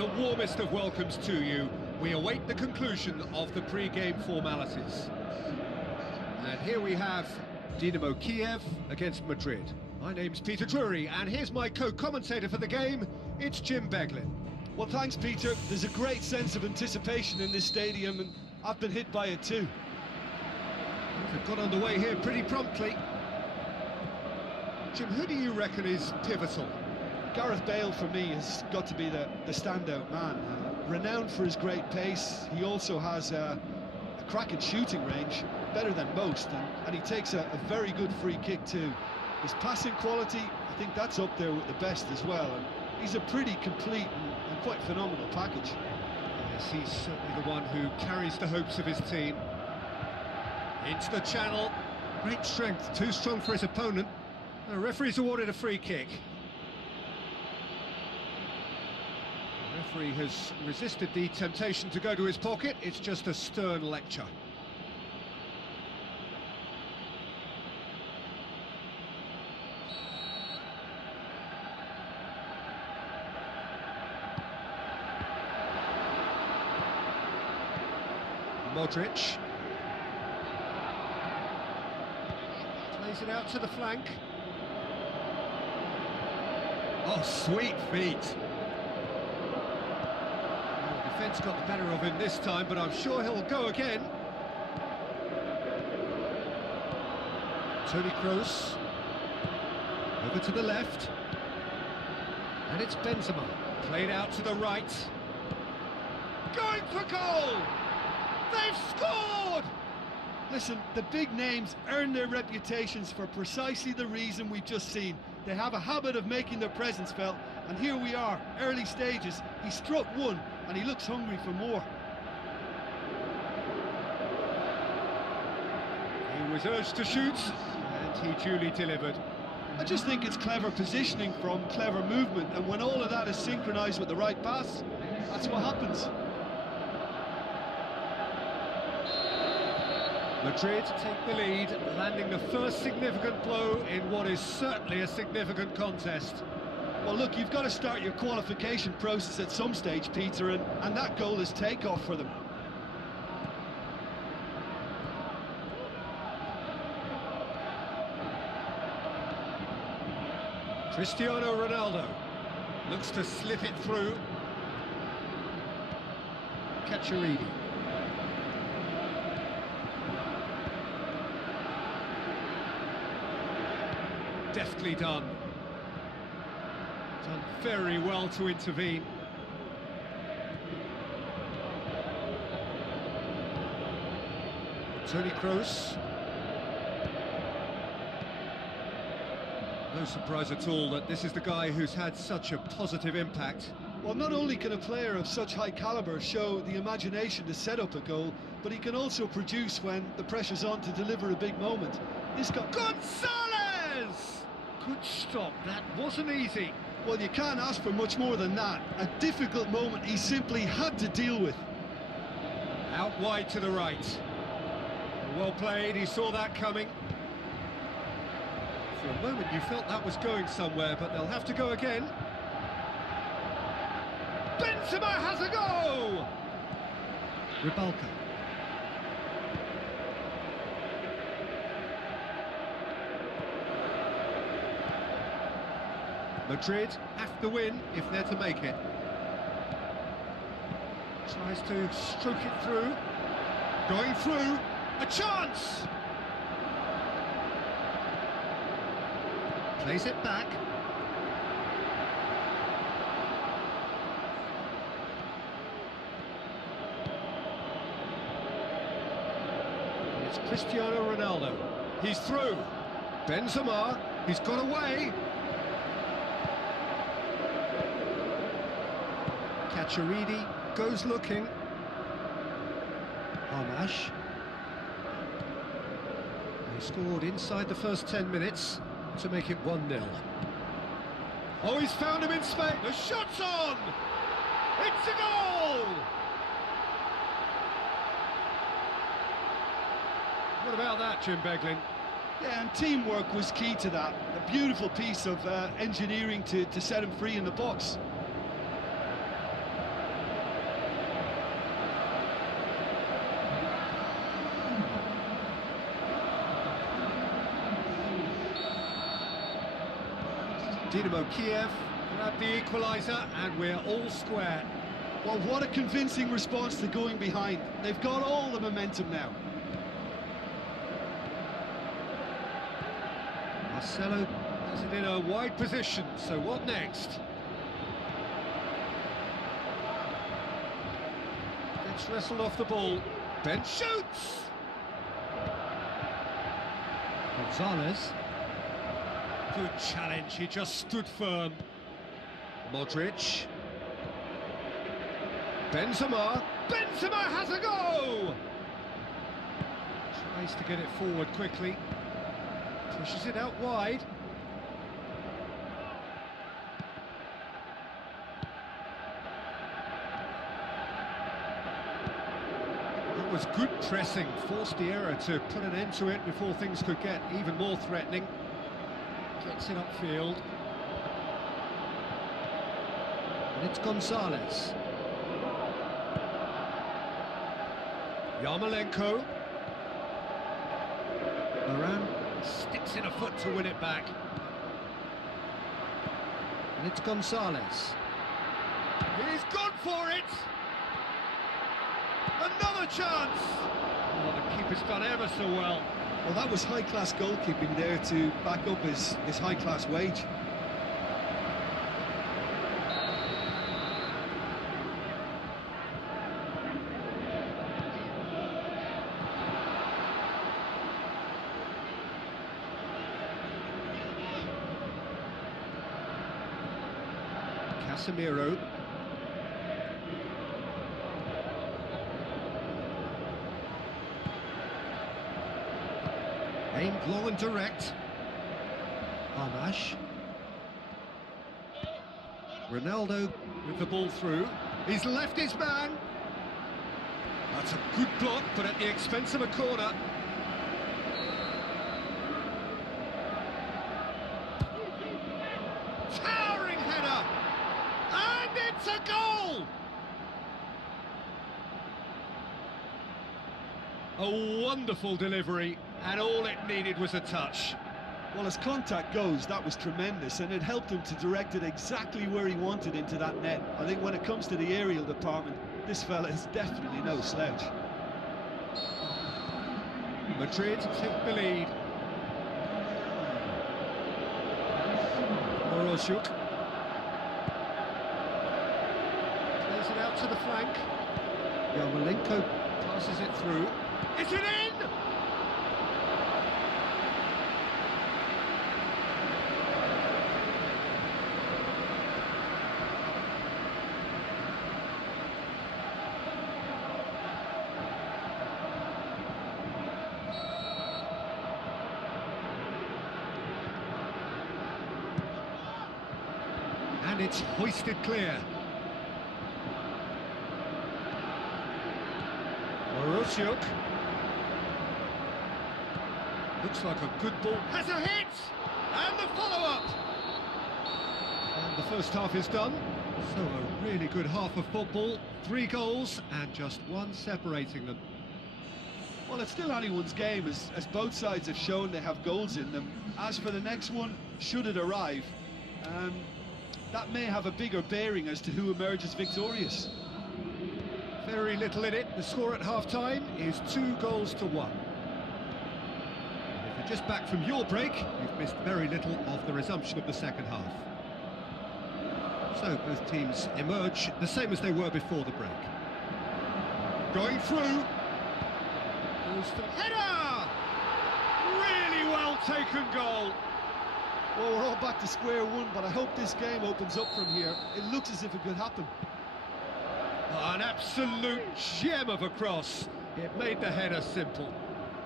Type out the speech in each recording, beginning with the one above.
The warmest of welcomes to you. We await the conclusion of the pre-game formalities. And here we have Dynamo Kiev against Madrid. My name's Peter Drury, and here's my co-commentator for the game, it's Jim Beglin. Well, thanks, Peter. There's a great sense of anticipation in this stadium, and I've been hit by it too. They've got underway here pretty promptly. Jim, who do you reckon is pivotal? Gareth Bale, for me, has got to be the standout man. Renowned for his great pace, he also has a Kraken shooting range, better than most, and he takes a very good free kick too. His passing quality, I think that's up there with the best as well, and he's a pretty complete and quite phenomenal package. Yes, he's certainly the one who carries the hopes of his team. Into the channel, great strength, too strong for his opponent. The referee's awarded a free kick. The referee has resisted the temptation to go to his pocket. It's just a stern lecture. Modric plays it out to the flank. Oh, sweet feet. Well, the defence got the better of him this time, but I'm sure he'll go again. Toni Kroos over to the left, and it's Benzema played out to the right. Going for goal! They've scored! Listen, the big names earn their reputations for precisely the reason we've just seen. They have a habit of making their presence felt, and here we are, early stages. He struck one, and he looks hungry for more. He was urged to shoot, and he duly delivered. I just think it's clever positioning from clever movement, and when all of that is synchronised with the right pass, that's what happens. Madrid take the lead, landing the first significant blow in what is certainly a significant contest. Well, look, you've got to start your qualification process at some stage, Peter, and that goal is takeoff for them. Cristiano Ronaldo looks to slip it through. Cacciaridi. Deftly done. Done very well to intervene. Toni Kroos. No surprise at all that this is the guy who's had such a positive impact. Well, not only can a player of such high calibre show the imagination to set up a goal, but he can also produce when the pressure's on to deliver a big moment. This guy... Gonzalez! Good stop, that wasn't easy. Well, you can't ask for much more than that. A difficult moment he simply had to deal with. Out wide to the right. Well played, he saw that coming. For a moment you felt that was going somewhere, but they'll have to go again. Benzema has a go! Ribalka. Madrid have to win if they're to make it. Tries to stroke it through. Going through. A chance! Plays it back. And it's Cristiano Ronaldo. He's through. Benzema. He's got away. Cacciaridi goes looking. Armash. They scored inside the first 10 minutes to make it 1-0. Oh, he's found him in space. The shot's on! It's a goal! What about that, Jim Beglin? Yeah, and teamwork was key to that. A beautiful piece of engineering to set him free in the box. Dynamo Kiev grab the equaliser, and we're all square. Well, what a convincing response to going behind. They've got all the momentum now. Marcelo has it in a wide position, so what next? Gets wrestled off the ball. Ben shoots! Gonzalez. Good challenge, he just stood firm. Modric. Benzema has a go! Tries to get it forward quickly. Pushes it out wide. It was good pressing, forced the error to put an end to it before things could get even more threatening. Gets it upfield. And it's Gonzalez. Yarmolenko. Moran sticks in a foot to win it back. And it's Gonzalez. He's gone for it! Another chance! Oh, the keeper's done ever so well. Well, that was high-class goalkeeping there to back up his high-class wage. Casemiro. Aimed long and direct. Arnash. Ronaldo with the ball through. He's left his man. That's a good block, but at the expense of a corner. Towering header! And it's a goal! A wonderful delivery, and all it needed was a touch. Well, as contact goes, that was tremendous, and it helped him to direct it exactly where he wanted into that net. I think when it comes to the aerial department, this fella is definitely no slouch. Madrid took the lead. Morozhuk plays it out to the flank. Yarmolenko passes it through. Is it in? And it's hoisted clear. Morozhuk. Looks like a good ball. Has a hit! And the follow-up! And the first half is done. So a really good half of football. 3 goals and just one separating them. Well, it's still anyone's game, as both sides have shown they have goals in them. As for the next one, should it arrive, that may have a bigger bearing as to who emerges victorious. Very little in it. The score at half-time is 2-1. If you're just back from your break, you've missed very little of the resumption of the second half. So both teams emerge the same as they were before the break. Going through. Goes for header! Really well taken goal. Well, we're all back to square one, but I hope this game opens up from here. It looks as if it could happen. An absolute gem of a cross. It made the header simple.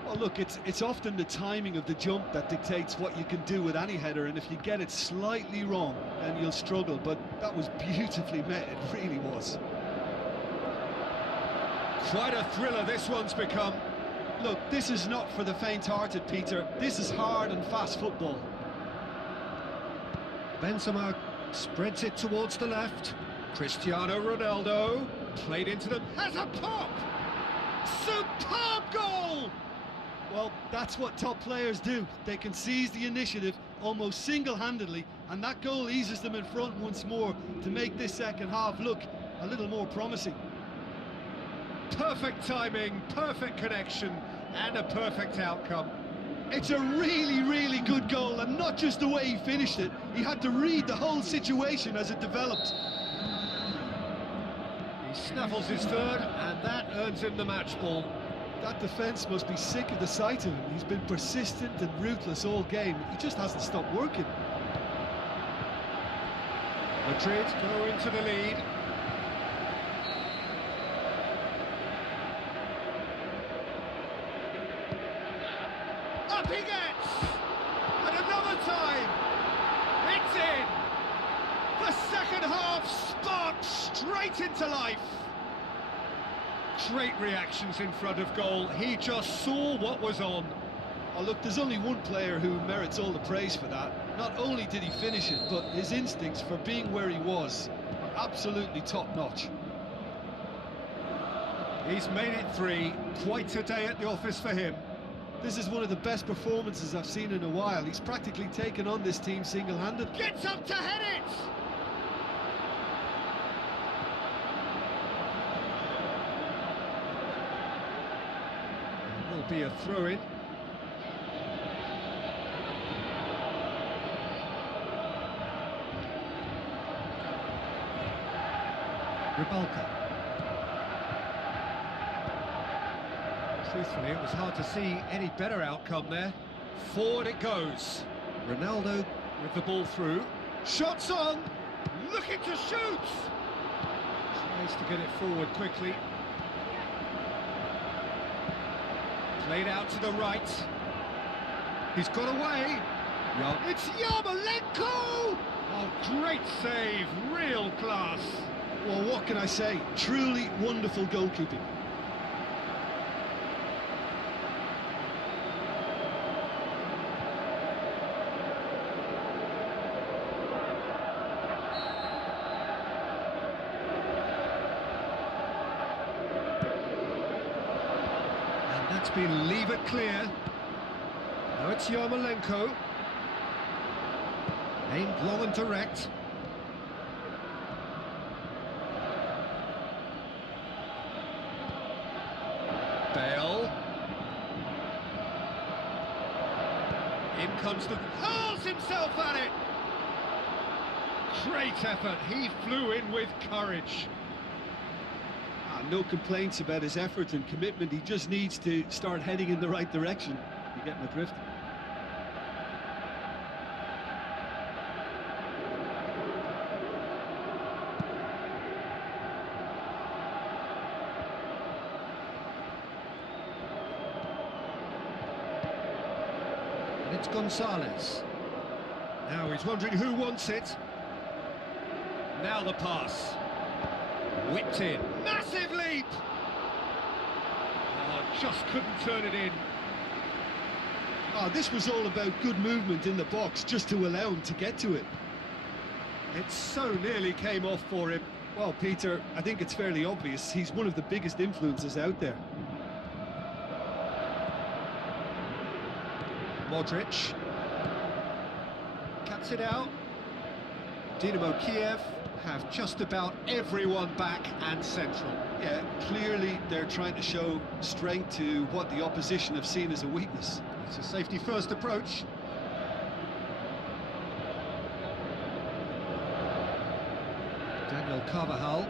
Well, look, it's often the timing of the jump that dictates what you can do with any header, and if you get it slightly wrong, then you'll struggle. But that was beautifully met, it really was. Quite a thriller this one's become. Look, this is not for the faint-hearted, Peter. This is hard and fast football. Benzema spreads it towards the left. Cristiano Ronaldo played into them, has a pop! Superb goal! Well, that's what top players do. They can seize the initiative almost single-handedly And that goal eases them in front once more to make this second half look a little more promising. Perfect timing, perfect connection, and a perfect outcome. It's a really, really good goal, and not just the way he finished it. He had to read the whole situation as it developed. He snaffles his third, and that earns him the match ball. That defence must be sick of the sight of him. He's been persistent and ruthless all game. He just hasn't stopped working. Madrid go into the lead. Up he gets! And another time! It's in! The second half sparked straight into life! Great reactions in front of goal. He just saw what was on. Oh, look, there's only one player who merits all the praise for that. Not only did he finish it, but his instincts for being where he was are absolutely top-notch. He's made it 3. Quite a day at the office for him. This is one of the best performances I've seen in a while. He's practically taken on this team single-handed. Gets up to head it! Will be a throw-in. Ribalka. Truthfully, it was hard to see any better outcome there. Forward it goes. Ronaldo with the ball through. Shots on! Looking to shoot! Tries to get it forward quickly. Played out to the right. He's got away. It's Yarmolenko! Oh, great save, real class. Well, what can I say? Truly wonderful goalkeeping. And that's been levered clear. Now it's Yarmolenko. Aimed long and direct. Bale. In comes the... hurls himself at it! Great effort, he flew in with courage. No complaints about his effort and commitment. He just needs to start heading in the right direction. You get my drift? And it's Gonzalez. Now he's wondering who wants it. Now the pass. Whipped in. Massive leap! Oh, just couldn't turn it in. Oh, this was all about good movement in the box, just to allow him to get to it. It so nearly came off for him. Well, Peter, I think it's fairly obvious. He's one of the biggest influences out there. Modric. Cuts it out. Dynamo Kiev have just about everyone back and central. Yeah, clearly they're trying to show strength to what the opposition have seen as a weakness. It's a safety-first approach. Daniel Carvajal.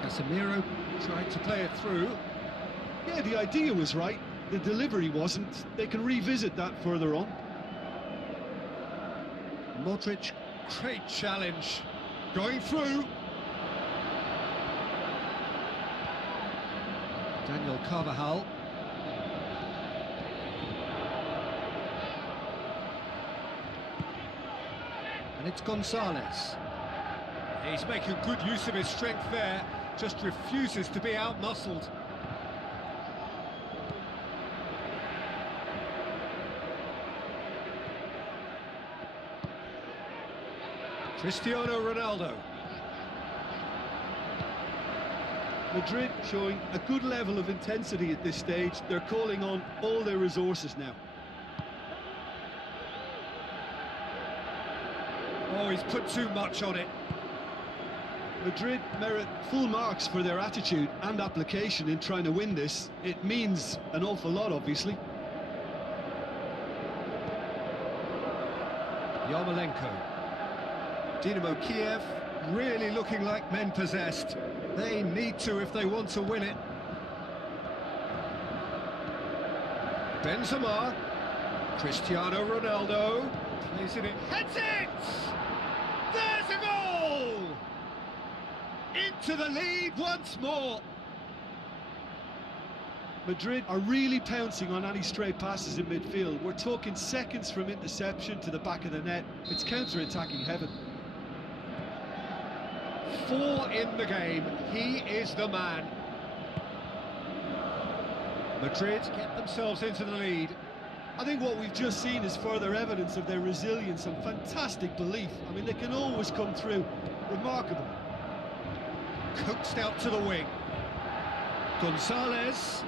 Casemiro tried to play it through. Yeah, the idea was right. The delivery wasn't. They can revisit that further on. Modric, great challenge. Going through. Daniel Carvajal. And it's Gonzalez. He's making good use of his strength there. Just refuses to be out-muscled. Cristiano Ronaldo. Madrid showing a good level of intensity at this stage. They're calling on all their resources now. Oh, he's put too much on it. Madrid merit full marks for their attitude and application in trying to win this. It means an awful lot, obviously. Yarmolenko. Dynamo Kiev really looking like men possessed. They need to if they want to win it. Benzema. Cristiano Ronaldo. Plays it in. Heads it! There's a goal! Into the lead once more. Madrid are really pouncing on any stray passes in midfield. We're talking seconds from interception to the back of the net. It's counter-attacking heaven. 4 in the game. He is the man. Madrid get themselves into the lead. I think what we've just seen is further evidence of their resilience and fantastic belief. I mean, they can always come through. Remarkable. Coaxed out to the wing. Gonzalez.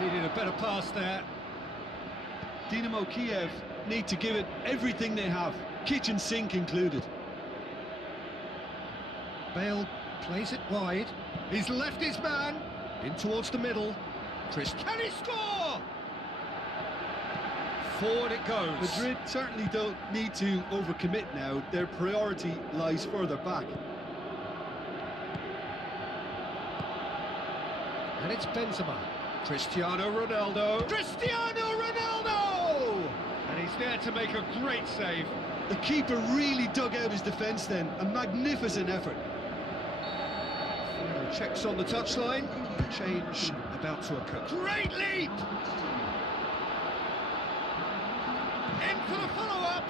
Needed a better pass there. Dynamo Kiev need to give it everything they have, kitchen sink included. Bale plays it wide. He's left his man in towards the middle. Can he score? Forward it goes. Madrid certainly don't need to overcommit now. Their priority lies further back. And it's Benzema. Cristiano Ronaldo. Cristiano Ronaldo! And he's there to make a great save. The keeper really dug out his defence then. A magnificent effort. Final checks on the touchline. Change about to occur. Great leap! In for the follow-up.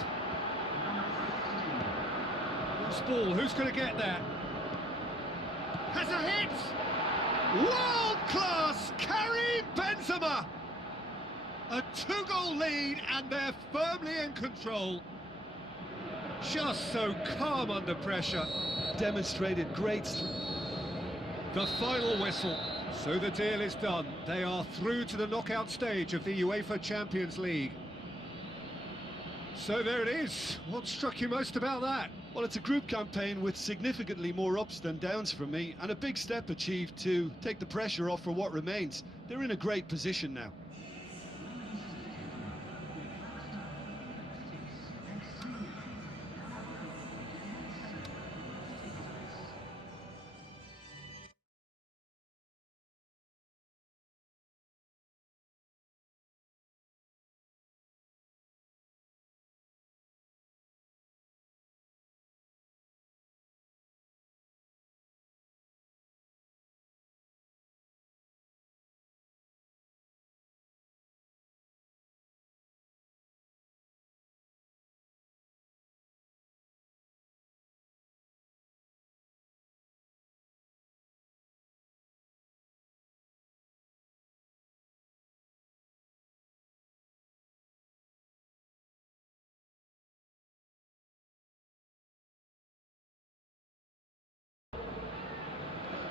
Loose ball, who's going to get there? Has a hit! World-class Karim Benzema! A 2-goal lead and they're firmly in control. Just so calm under pressure. Demonstrated great strength. The final whistle. So the deal is done. They are through to the knockout stage of the UEFA Champions League. So there it is. What struck you most about that? Well, it's a group campaign with significantly more ups than downs for me, and a big step achieved to take the pressure off for what remains. They're in a great position now.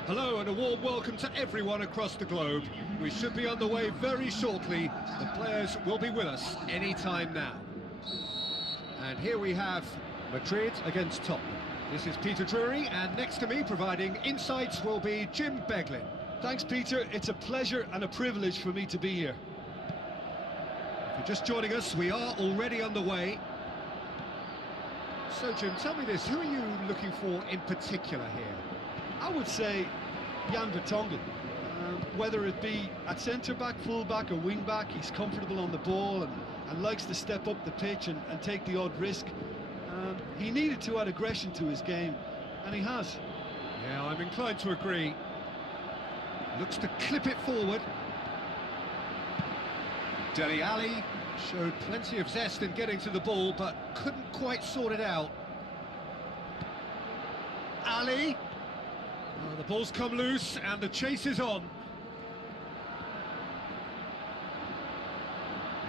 Hello and a warm welcome to everyone across the globe. We should be underway very shortly. The players will be with us any time now. And here we have Madrid against Tottenham. This is Peter Drury, and next to me providing insights will be Jim Beglin. Thanks, Peter. It's a pleasure and a privilege for me to be here. If you're just joining us, we are already underway. So Jim, tell me this, who are you looking for in particular here? I would say Jan Vertonghen. Whether it be at centre-back, full-back or wing-back, he's comfortable on the ball and likes to step up the pitch and take the odd risk. He needed to add aggression to his game, and he has. Yeah, I'm inclined to agree. Looks to clip it forward. Dele Alli showed plenty of zest in getting to the ball, but couldn't quite sort it out. Ali. Oh, the ball's come loose and the chase is on.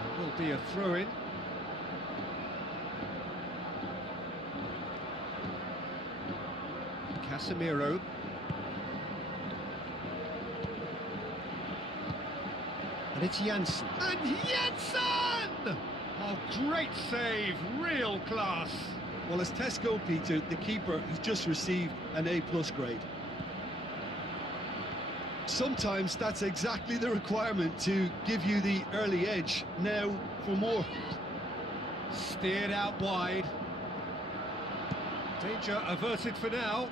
There will be a throw-in. Casemiro. And it's Janssen. And Janssen! Oh, great save, real class. Well, as Tesco, Peter, the keeper has just received an A+ grade. Sometimes that's exactly the requirement to give you the early edge. Now for more. Steered out wide. Danger averted for now.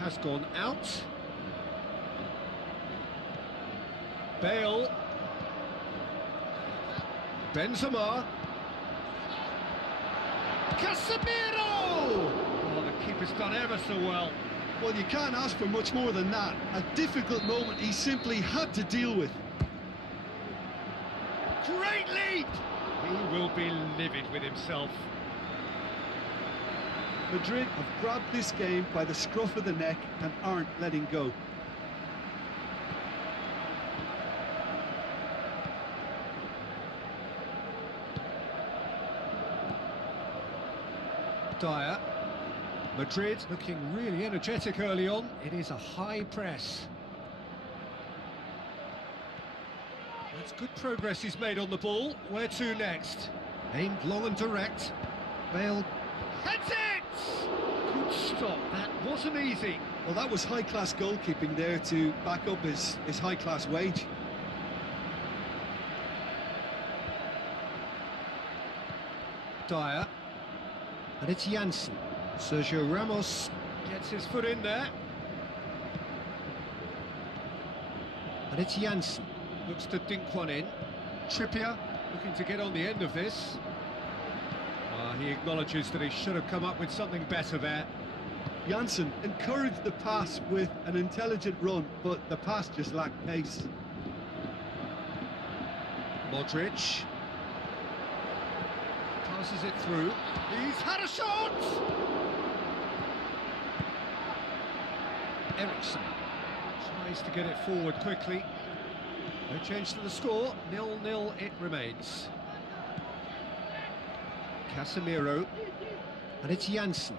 Has gone out. Bale. Benzema. Casemiro! Oh, the keeper's done ever so well. Well, you can't ask for much more than that. A difficult moment he simply had to deal with. Great leap! He will be livid with himself. Madrid have grabbed this game by the scruff of the neck and aren't letting go. Dyer. Madrid looking really energetic early on. It is a high press. That's good progress he's made on the ball. Where to next? Aimed long and direct. Bale heads it! Good stop. That wasn't easy. Well, that was high-class goalkeeping there to back up his high-class wage. Dyer. And it's Janssen. Sergio Ramos gets his foot in there. And it's Janssen. Looks to dink one in. Trippier looking to get on the end of this. He acknowledges that he should have come up with something better there. Janssen encouraged the pass with an intelligent run, but the pass just lacked pace. Modric. Passes it through. He's had a shot! Eriksson tries to get it forward quickly. No change to the score, 0-0 it remains. Casemiro, and it's Janssen.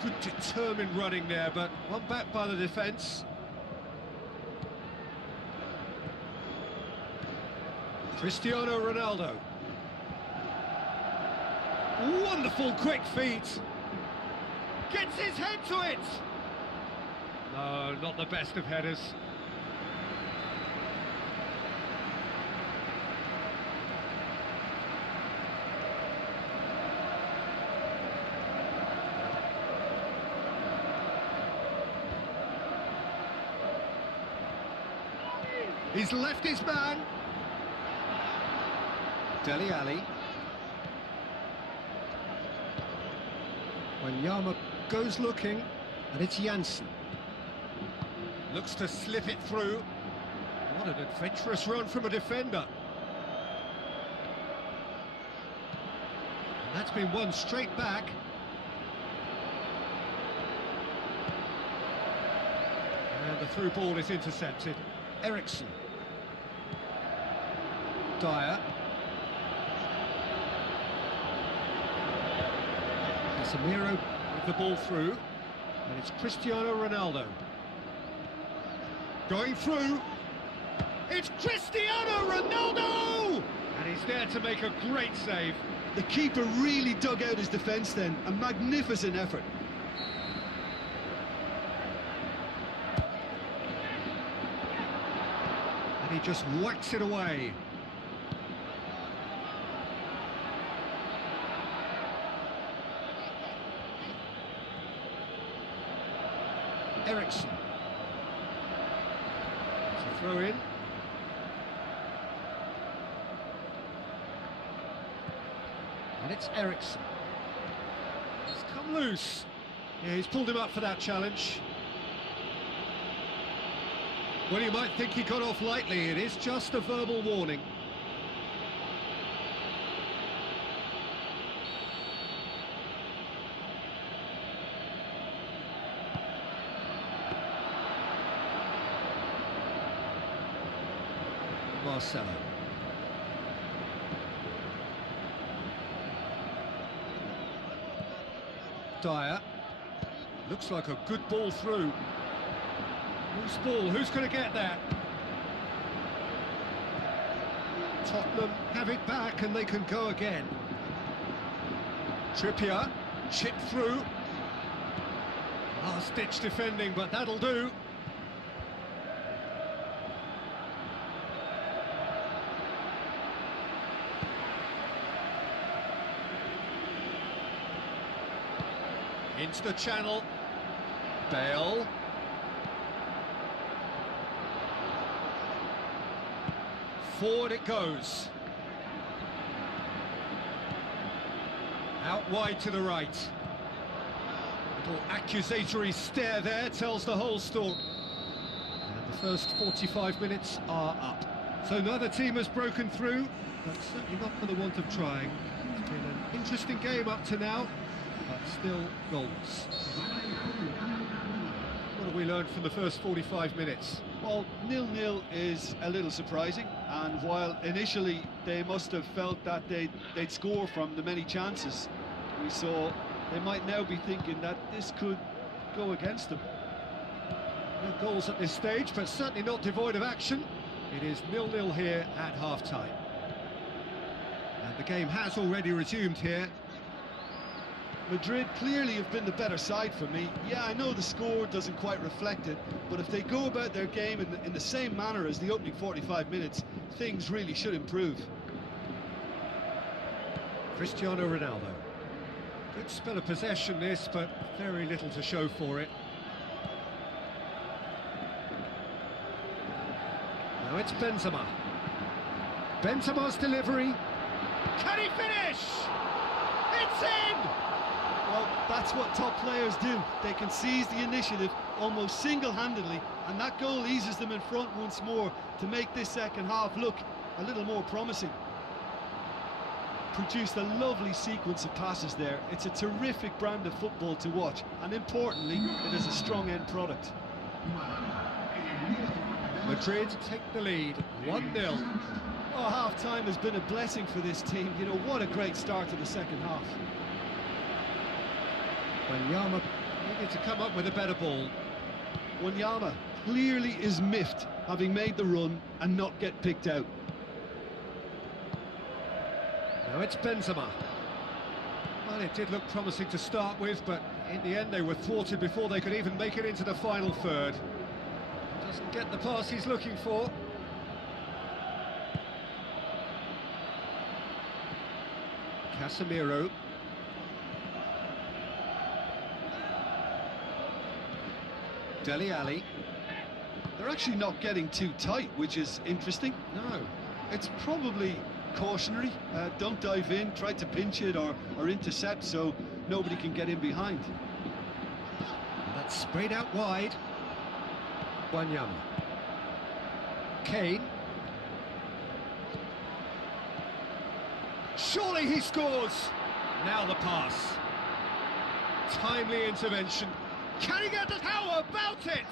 Good determined running there, but one back by the defence. Cristiano Ronaldo. Wonderful quick feet. Gets his head to it. No, not the best of headers. He's left his man. Dele Alli. Wanyama goes looking, and it's Janssen. Looks to slip it through. What an adventurous run from a defender. And that's been won straight back. And the through ball is intercepted. Eriksson. Dyer. Casemiro with the ball through, and it's Cristiano Ronaldo. Going through, it's Cristiano Ronaldo! And he's there to make a great save. The keeper really dug out his defence then, a magnificent effort. And he just whacks it away. Eriksson. It's a throw in. And it's Eriksson. He's come loose. Yeah, he's pulled him up for that challenge. Well, you might think he got off lightly. It is just a verbal warning. Marcelo. Dyer. Looks like a good ball through. Loose ball, who's going to get there? Tottenham have it back and they can go again. Trippier, chip through. Last-ditch defending, but that'll do. Into the channel. Bale. Forward it goes. Out wide to the right. Little accusatory stare there tells the whole story. And the first 45 minutes are up. So neither team has broken through, but certainly not for the want of trying. It's been an interesting game up to now, but still goals. What have we learned from the first 45 minutes? Well, 0-0 is a little surprising, and while initially they must have felt that they'd score from the many chances we saw, they might now be thinking that this could go against them. No goals at this stage, but certainly not devoid of action. It is 0-0 here at half-time. And the game has already resumed here. Madrid clearly have been the better side for me. Yeah, I know the score doesn't quite reflect it, but if they go about their game in the same manner as the opening 45 minutes, things really should improve. Cristiano Ronaldo. Good spell of possession this, but very little to show for it. Now it's Benzema. Benzema's delivery. Can he finish? It's in! Well, that's what top players do. They can seize the initiative almost single-handedly, and that goal eases them in front once more to make this second half look a little more promising. Produced a lovely sequence of passes there. It's a terrific brand of football to watch, and importantly, it is a strong end product. Madrid take the lead, 1-0. Oh, half-time has been a blessing for this team. You know, what a great start to the second half. Wanyama needed to come up with a better ball. Wanyama clearly is miffed, having made the run and not get picked out. Now it's Benzema. Well, it did look promising to start with, but in the end they were thwarted before they could even make it into the final third. Doesn't get the pass he's looking for. Casemiro. Dele Alli. They're actually not getting too tight, which is interesting. No. It's probably cautionary. Don't dive in, try to pinch it or intercept so nobody can get in behind. That's sprayed out wide. Wanyama. Kane. Surely he scores! Now the pass. Timely intervention. Can he get it? How about it?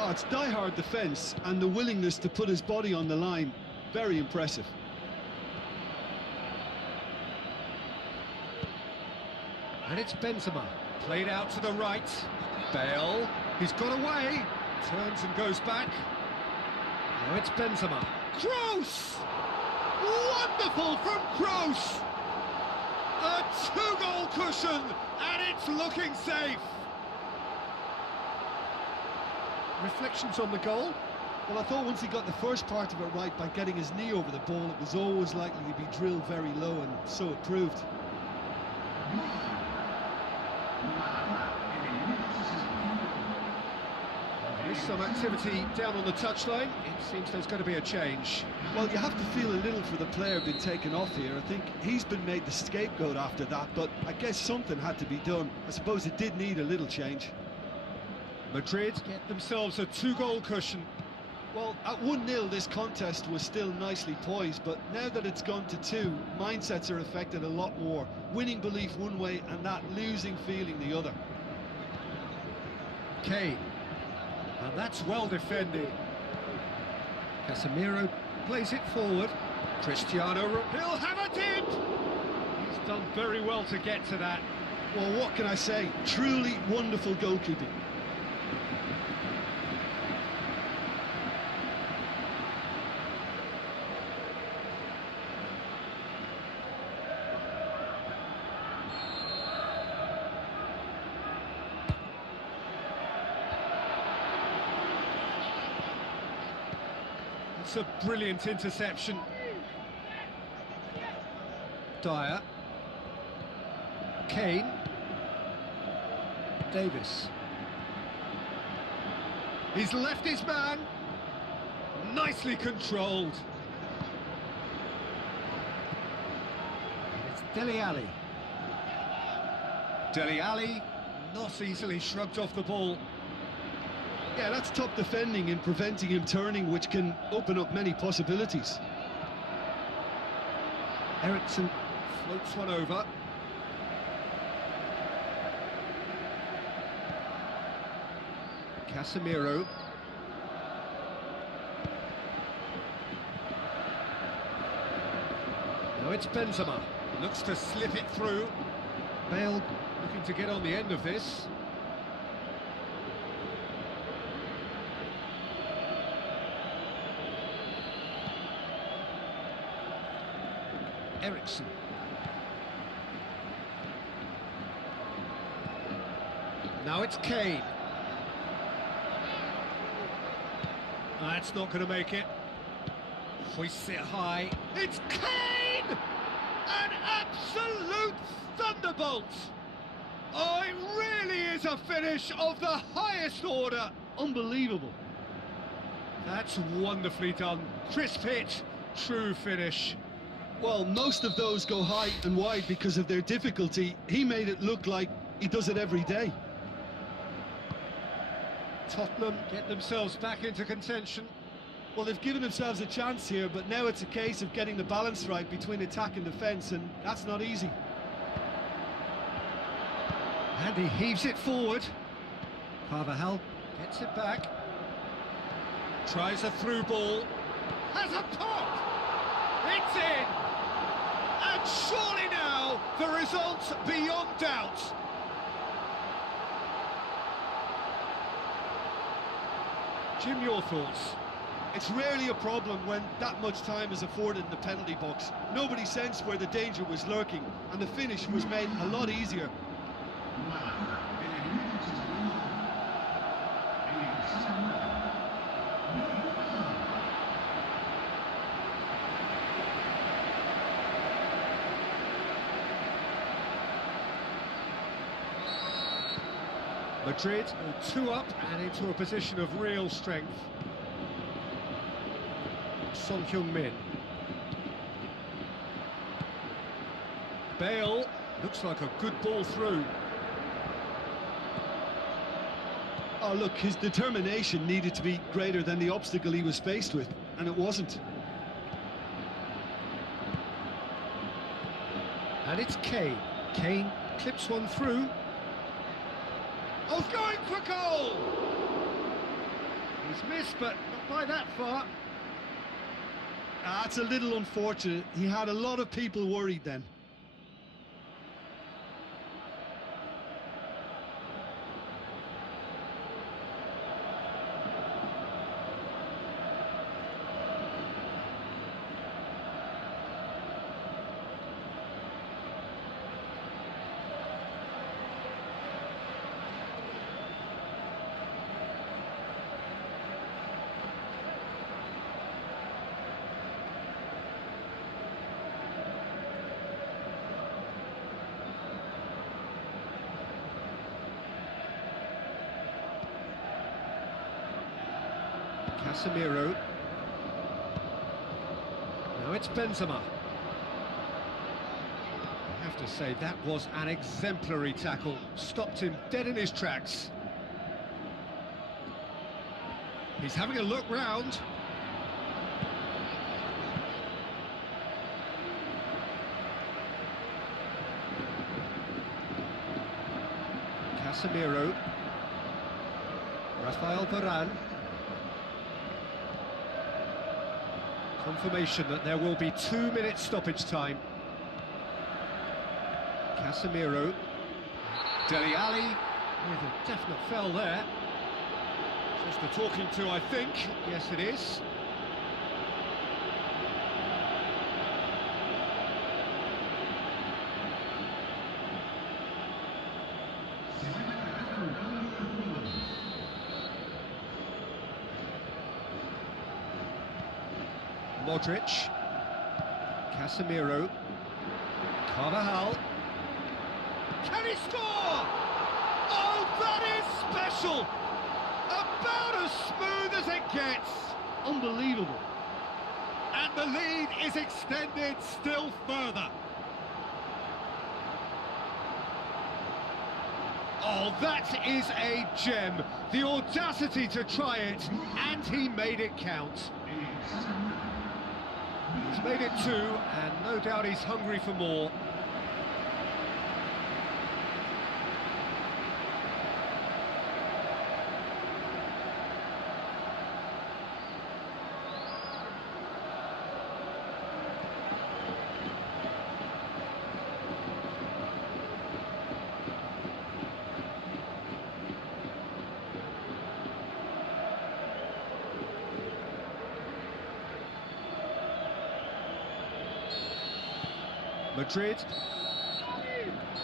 Oh, it's die-hard defence and the willingness to put his body on the line. Very impressive. And it's Benzema. Played out to the right. Bale. He's got away. Turns and goes back. Now it's Benzema. Kroos! Wonderful from Kroos! A two-goal cushion, and it's looking safe. Reflections on the goal? Well, I thought once he got the first part of it right by getting his knee over the ball, it was always likely to be drilled very low, and so it proved. There's some activity down on the touchline. It seems there's going to be a change. Well, you have to feel a little for the player being taken off here. I think he's been made the scapegoat after that, but I guess something had to be done. I suppose it did need a little change. Madrid get themselves a two-goal cushion. Well, at 1-0 this contest was still nicely poised, but now that it's gone to 2, mindsets are affected a lot more. Winning belief one way and that losing feeling the other. Kane. And that's well defended. Casemiro plays it forward. Cristiano, he'll have it in! He's done very well to get to that. Well, what can I say? Truly wonderful goalkeeping. It's a brilliant interception. Dyer. Kane. Davis. He's left his man. Nicely controlled. It's Dele Alli. Dele Alli, not easily shrugged off the ball. Yeah, that's top defending and preventing him turning, which can open up many possibilities. Eriksson floats one over. Casemiro. Now it's Benzema. Looks to slip it through. Bale looking to get on the end of this. Eriksson. Now it's Kane. That's not going to make it. Hoists it high. It's Kane! An absolute thunderbolt! Oh, it really is a finish of the highest order. Unbelievable. That's wonderfully done. Crisp hit, true finish. Well, most of those go high and wide because of their difficulty. He made it look like he does it every day. Tottenham get themselves back into contention. Well, they've given themselves a chance here, but now it's a case of getting the balance right between attack and defence, and that's not easy. And he heaves it forward. Carvajal gets it back. Tries a through ball. Has a pop! It's in! And surely now, the result's beyond doubt. Jim, your thoughts? It's rarely a problem when that much time is afforded in the penalty box. Nobody sensed where the danger was lurking, and the finish was made a lot easier. Madrid are 2 up and into a position of real strength. Son Heung-min. Bale looks like a good ball through. Oh, look, his determination needed to be greater than the obstacle he was faced with, and it wasn't. And it's Kane. Kane clips one through. Oh, going for goal! He's missed, but not by that far. That's a little unfortunate. He had a lot of people worried then. Casemiro. Now it's Benzema. I have to say, that was an exemplary tackle. Stopped him dead in his tracks. He's having a look round. Casemiro. Rafael Varane. Confirmation that there will be 2 minutes stoppage time. Casemiro. Dele Alli with a definite foul there. Just a talking to, I think. Yes, it is. Modric. Casemiro. Carvajal. Can he score? Oh, that is special! About as smooth as it gets. Unbelievable. And the lead is extended still further. Oh, that is a gem. The audacity to try it, and he made it count. He's made it 2, and no doubt he's hungry for more. Madrid.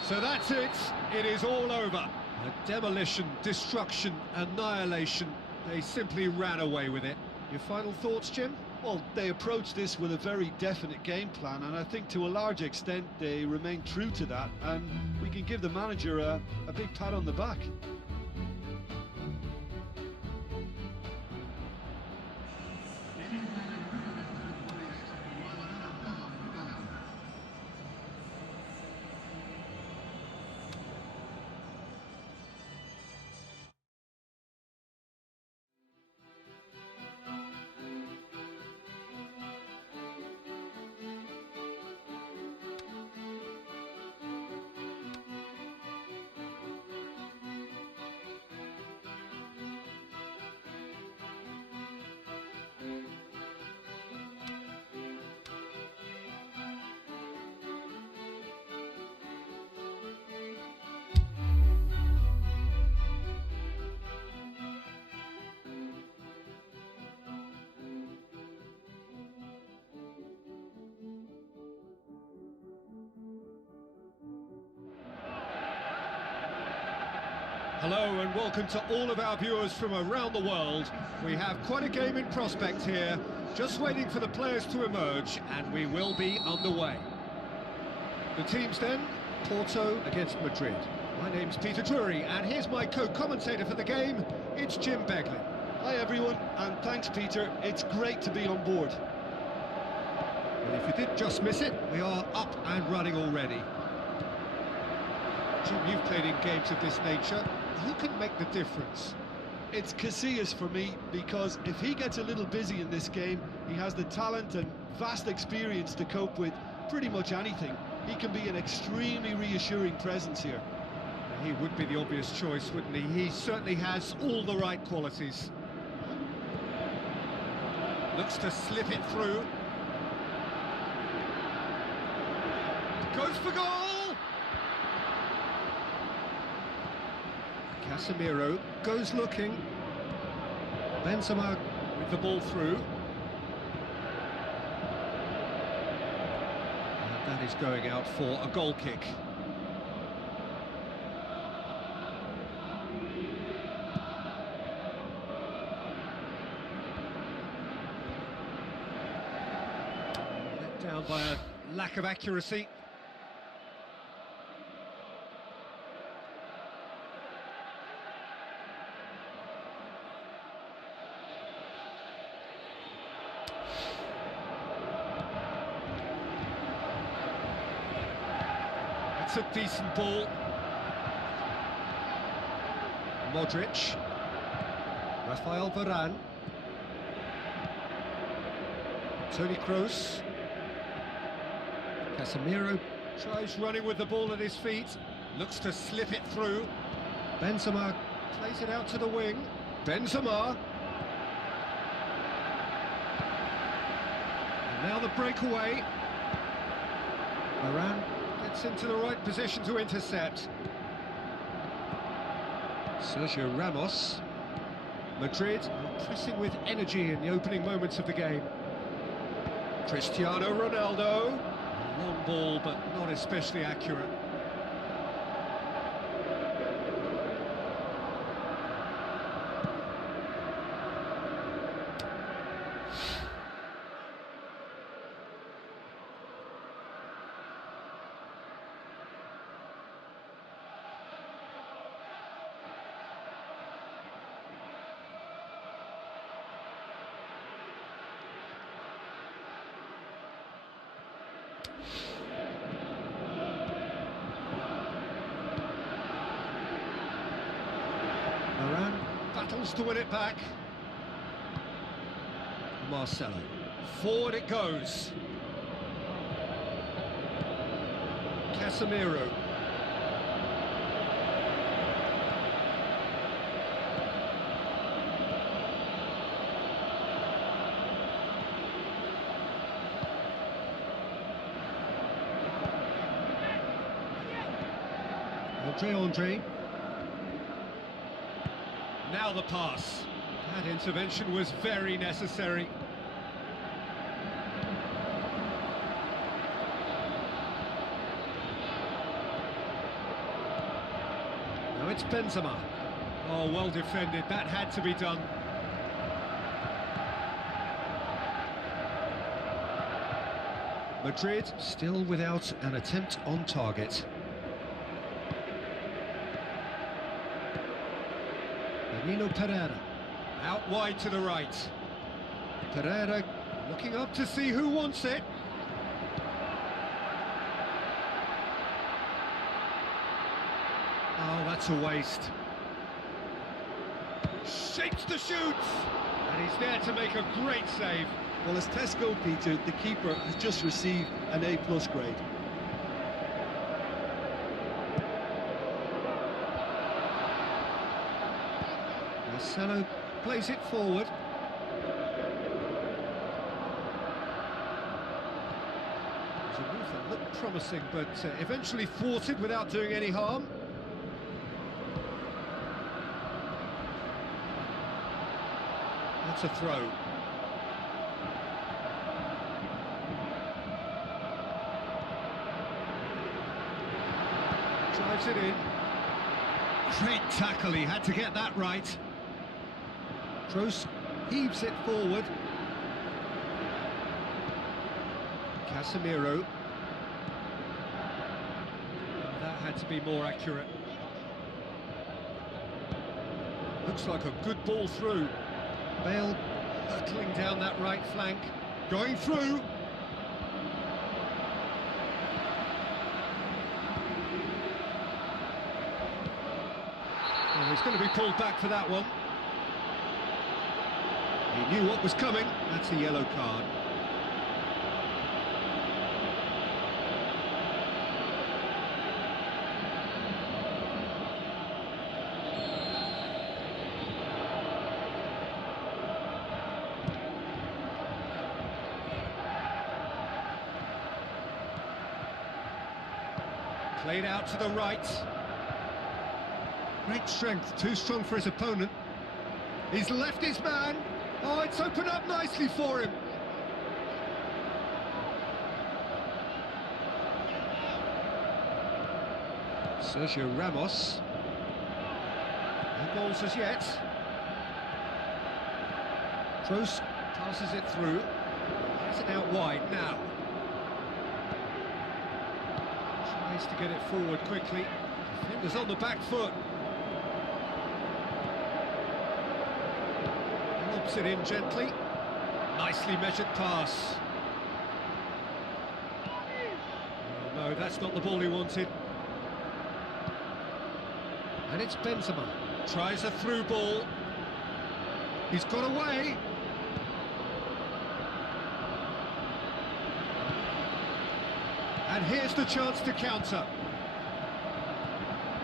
So that's it. It is all over. A demolition, destruction, annihilation. They simply ran away with it. Your final thoughts, Jim? Well, they approached this with a very definite game plan, and I think to a large extent they remained true to that, and we can give the manager a big pat on the back. Hello and welcome to all of our viewers from around the world. We have quite a game in prospect here, just waiting for the players to emerge, and we will be underway. The teams then, Porto against Madrid. My name's Peter Drury, and here's my co-commentator for the game, it's Jim Beglin. Hi everyone, and thanks Peter, it's great to be on board. Well, if you did just miss it, we are up and running already. Jim, you've played in games of this nature. Who can make the difference? It's Casillas for me, because if he gets a little busy in this game, he has the talent and vast experience to cope with pretty much anything. He can be an extremely reassuring presence here. He would be the obvious choice, wouldn't he? He certainly has all the right qualities. Looks to slip it through. Goes for goal! Casemiro goes looking. Benzema with the ball through. And that is going out for a goal kick. Let down by a lack of accuracy. It's a decent ball. Modric. Rafael Varane. Toni Kroos. Casemiro tries running with the ball at his feet. Looks to slip it through. Benzema plays it out to the wing. Benzema. And now the breakaway. Varane Gets into the right position to intercept. Sergio Ramos. Madrid are pressing with energy in the opening moments of the game. Cristiano Ronaldo. A long ball, but not especially accurate. Battles to win it back. Marcelo. Forward it goes. Casemiro. Andre. Now the pass. That intervention was very necessary. Now it's Benzema. Oh, well defended. That had to be done. Madrid still without an attempt on target. Nino Pereira, out wide to the right. Pereira looking up to see who wants it. Oh, that's a waste. Shapes to shoot! And he's there to make a great save. Well, as Tesco, Peter, the keeper has just received an A+ grade. Marcelo plays it forward. It was a move that looked promising, but eventually thwarted without doing any harm. That's a throw. Drives it in. Great tackle, he had to get that right. Kroos heaves it forward. Casemiro. That had to be more accurate. Looks like a good ball through. Bale hurtling down that right flank. Going through. Oh, he's going to be pulled back for that one. He knew what was coming. That's a yellow card. Played out to the right. Great strength, too strong for his opponent. He's left his man. Oh, it's opened up nicely for him. Sergio Ramos. No goals as yet. Kroos passes it through. Has it out wide now. Tries to get it forward quickly. Defenders on the back foot. Lobs it in gently. Nicely measured pass. Oh, no, that's not the ball he wanted. And it's Benzema. Tries a through ball. He's got away. And here's the chance to counter.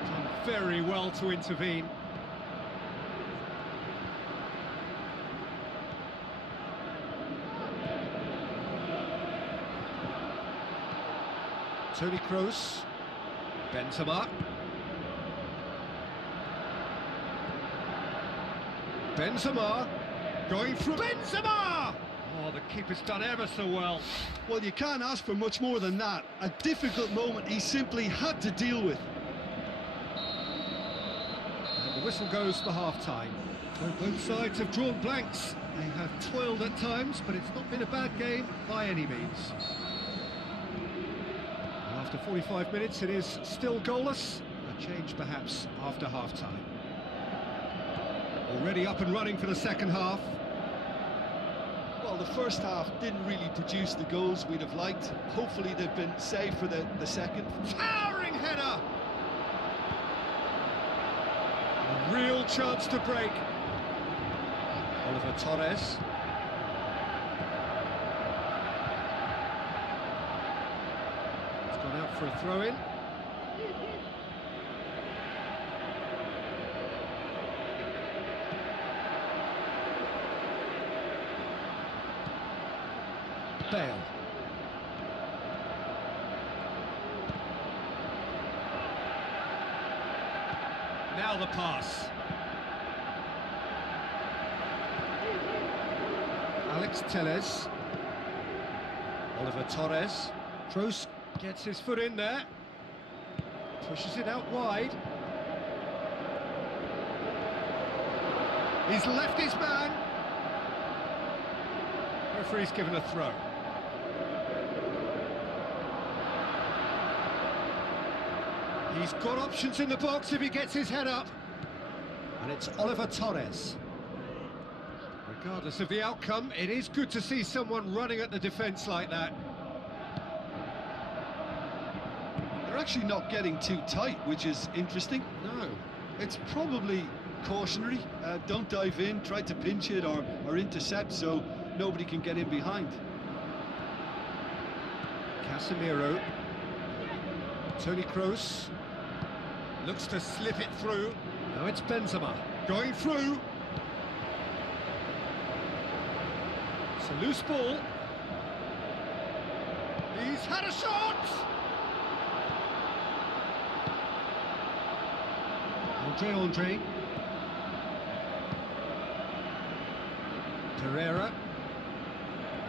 Done very well to intervene. Toni Kroos. Benzema. Benzema. Going through. Benzema! Oh, the keeper's done ever so well. Well, you can't ask for much more than that. A difficult moment he simply had to deal with. And the whistle goes for half-time. Well, both sides have drawn blanks. They have toiled at times, but it's not been a bad game by any means. And after 45 minutes, it is still goalless. A change perhaps after half-time. Already up and running for the second half. Well, the first half didn't really produce the goals we'd have liked. Hopefully they've been saved for the second. Towering header! A real chance to break. Oliver Torres. It's gone out for a throw-in. Bale. Now the pass. Alex Telles. Oliver Torres. Kroos gets his foot in there. Pushes it out wide. He's left his man. Referee's given a throw. He's got options in the box if he gets his head up. And it's Oliver Torres. Regardless of the outcome, it is good to see someone running at the defence like that. They're actually not getting too tight, which is interesting. No. It's probably cautionary. Don't dive in, try to pinch it or intercept so nobody can get in behind. Casemiro. Toni Kroos. Looks to slip it through. Now it's Benzema. Going through. It's a loose ball. He's had a shot! Andre. Pereira.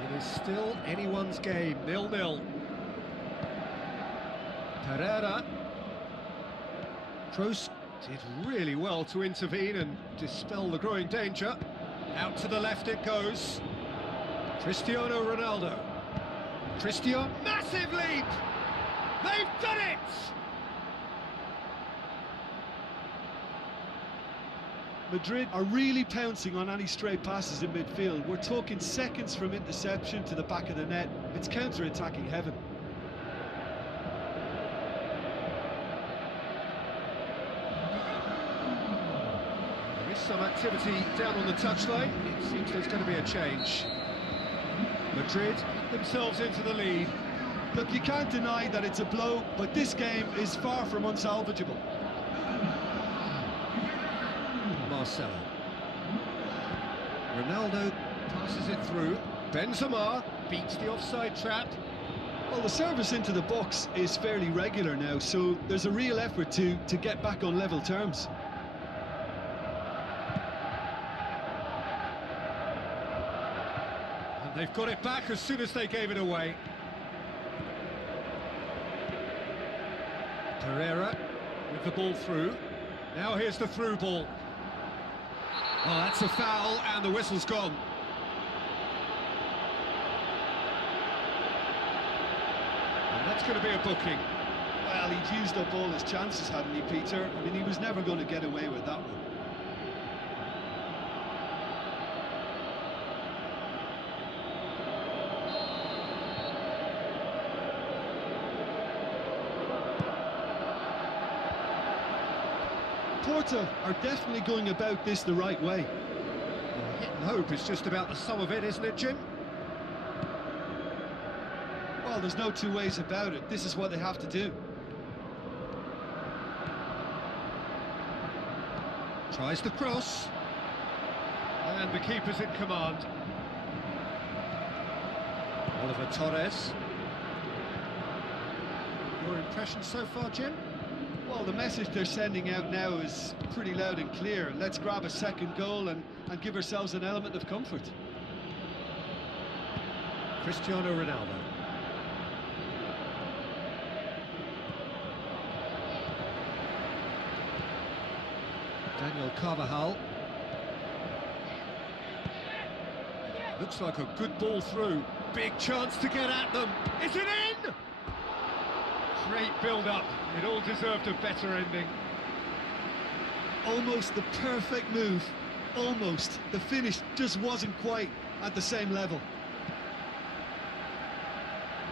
It is still anyone's game, 0-0. Pereira. Kroos did really well to intervene and dispel the growing danger. Out to the left it goes. Cristiano Ronaldo. Massive leap! They've done it! Madrid are really pouncing on any stray passes in midfield. We're talking seconds from interception to the back of the net. It's counter-attacking heaven. There is some activity down on the touchline. It seems there's going to be a change. Madrid themselves into the lead. Look, you can't deny that it's a blow, but this game is far from unsalvageable. Marcelo. Ronaldo passes it through. Benzema beats the offside trap. Well, the service into the box is fairly regular now, so there's a real effort to get back on level terms. And they've got it back as soon as they gave it away. Pereira with the ball through. Now here's the through ball. Oh, that's a foul, and the whistle's gone. And that's going to be a booking. Well, he'd used up all his chances, hadn't he, Peter? I mean, he was never going to get away with that one. Porto are definitely going about this the right way. Well, hit and hope is just about the sum of it, isn't it, Jim? Well, there's no two ways about it. This is what they have to do. Tries the cross. And the keeper's in command. Oliver Torres. Your impression so far, Jim? Well, the message they're sending out now is pretty loud and clear. Let's grab a second goal and give ourselves an element of comfort. Cristiano Ronaldo. Daniel Carvajal. Looks like a good ball through. Big chance to get at them. Is it in? Great build-up. It all deserved a better ending. Almost the perfect move. Almost. The finish just wasn't quite at the same level.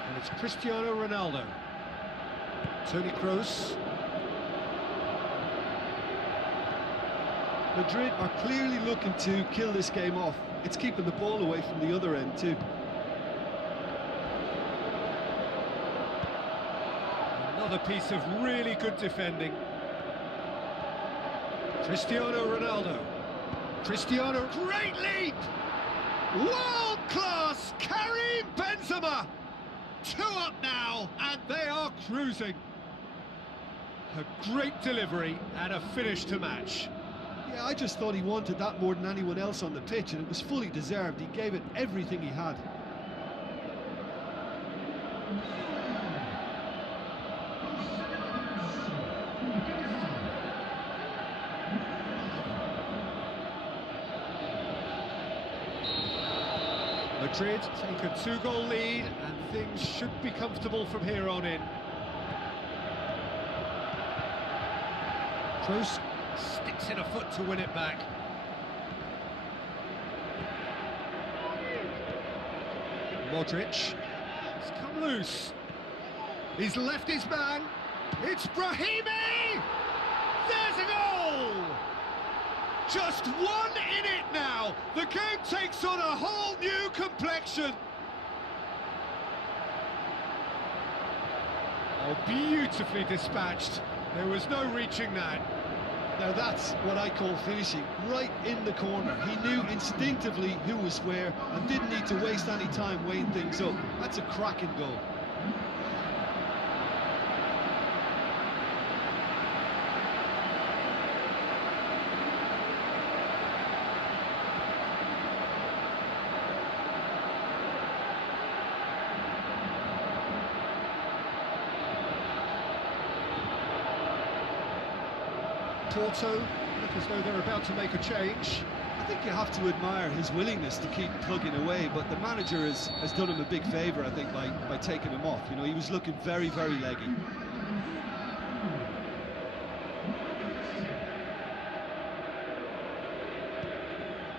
And it's Cristiano Ronaldo. Toni Kroos. Madrid are clearly looking to kill this game off. It's keeping the ball away from the other end too. Another piece of really good defending. Cristiano Ronaldo. Cristiano, great leap! World class, Karim Benzema! 2 up now, and they are cruising. A great delivery and a finish to match. Yeah, I just thought he wanted that more than anyone else on the pitch, and it was fully deserved. He gave it everything he had. Madrid take a 2-goal lead, and things should be comfortable from here on in. Kroos sticks in a foot to win it back. Modric has come loose. He's left his man. It's Brahimi! There's a goal! Just one in it now. The game takes on a whole new complexion. Oh, beautifully dispatched. There was no reaching that. Now that's what I call finishing, right in the corner. He knew instinctively who was where and didn't need to waste any time weighing things up. That's a cracking goal. Porto look as though they're about to make a change. I think you have to admire his willingness to keep plugging away, but the manager has done him a big favour, I think, by taking him off. You know, he was looking very, very leggy.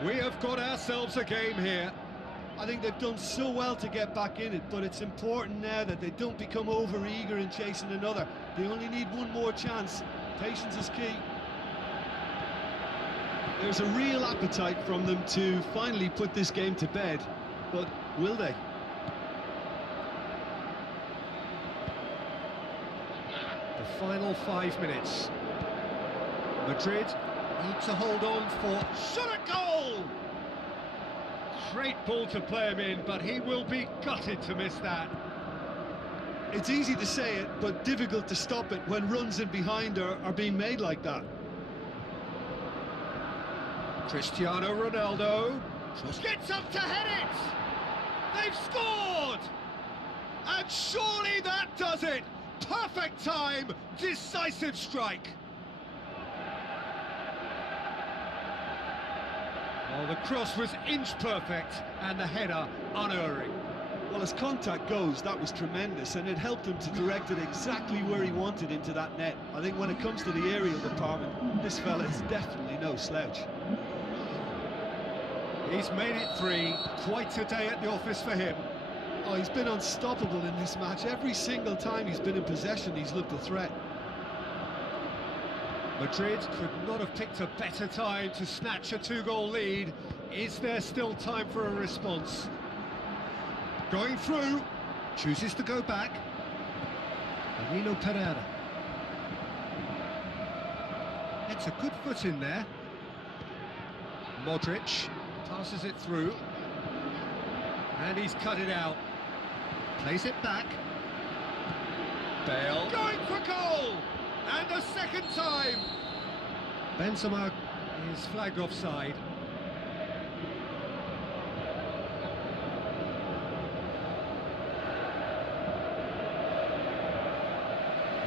We have got ourselves a game here. I think they've done so well to get back in it, but it's important now that they don't become over-eager in chasing another. They only need one more chance. Patience is key. There's a real appetite from them to finally put this game to bed, but will they? The final 5 minutes. Madrid need to hold on for shot at goal! Great ball to play him in, but he will be gutted to miss that. It's easy to say it, but difficult to stop it when runs in behind are being made like that. Cristiano Ronaldo gets up to head it! They've scored! And surely that does it! Perfect time, decisive strike! Well, the cross was inch perfect and the header unerring. Well, as contact goes, that was tremendous, and it helped him to direct it exactly where he wanted into that net. I think when it comes to the aerial department, this fella is definitely no slouch. He's made it 3, quite a day at the office for him. Oh, he's been unstoppable in this match. Every single time he's been in possession, he's looked a threat. Madrid could not have picked a better time to snatch a 2-goal lead. Is there still time for a response? Going through, chooses to go back. Danilo Pereira. It's a good foot in there. Modric passes it through. And he's cut it out. Plays it back. Bale going for goal! And a second time! Benzema is flagged offside.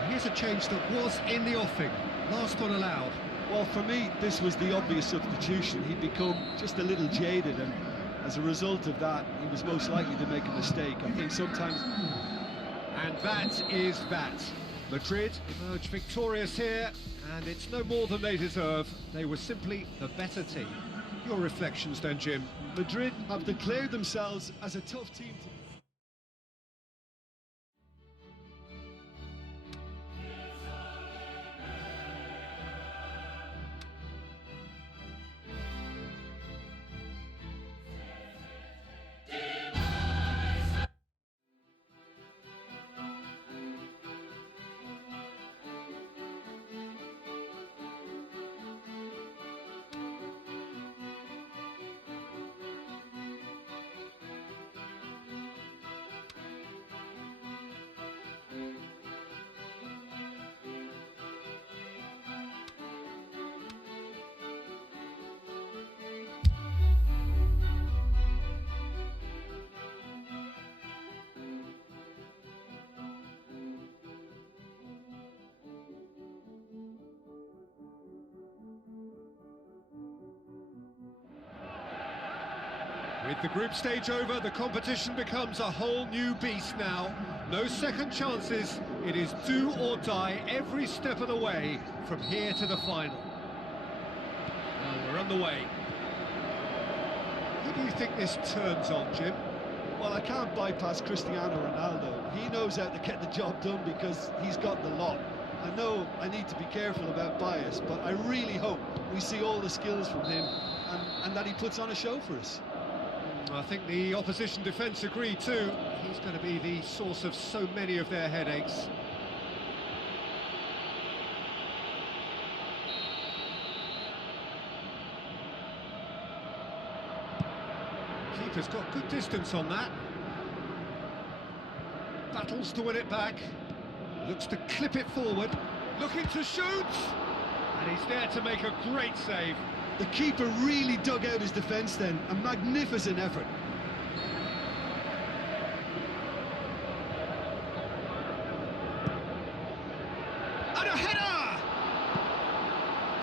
Here's a change that was in the offing. Last one allowed. Well, for me, this was the obvious substitution. He'd become just a little jaded, and as a result of that, he was most likely to make a mistake. I think sometimes... And that is that. Madrid emerged victorious here, and it's no more than they deserve. They were simply the better team. Your reflections then, Jim? Madrid have declared themselves as a tough team to... With the group stage over, the competition becomes a whole new beast now. No second chances, it is do or die every step of the way from here to the final. Well, we're underway. Who do you think this turns on, Jim? Well, I can't bypass Cristiano Ronaldo. He knows how to get the job done because he's got the lot. I know I need to be careful about bias, but I really hope we see all the skills from him and that he puts on a show for us. I think the opposition defence agree too. He's going to be the source of so many of their headaches. Keeper's got good distance on that. Battles to win it back. Looks to clip it forward. Looking to shoot! And he's there to make a great save. The keeper really dug out his defence then, a magnificent effort. And a header!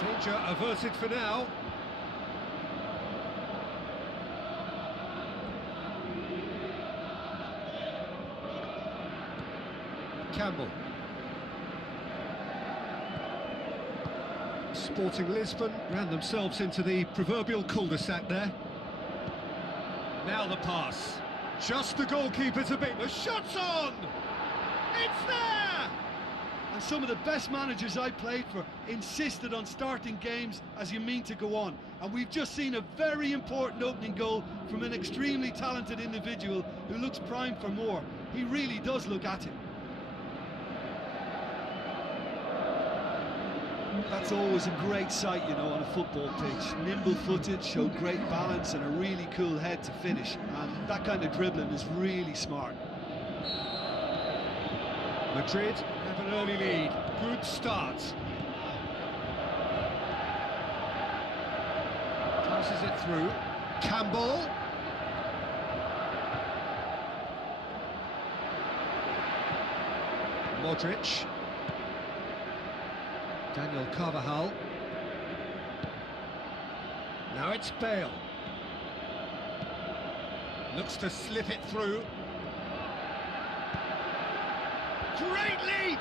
Danger averted for now. Campbell. Sporting Lisbon ran themselves into the proverbial cul-de-sac there. Now the pass. Just the goalkeeper to beat. The shot's on! It's there! And some of the best managers I played for insisted on starting games as you mean to go on. And we've just seen a very important opening goal from an extremely talented individual who looks primed for more. He really does look at it. That's always a great sight, you know, on a football pitch. Nimble-footed, showed great balance and a really cool head to finish. And that kind of dribbling is really smart. Madrid have an early lead. Good start. Passes it through. Campbell. Modric. Daniel Carvajal. Now it's Bale. Looks to slip it through. Great leap!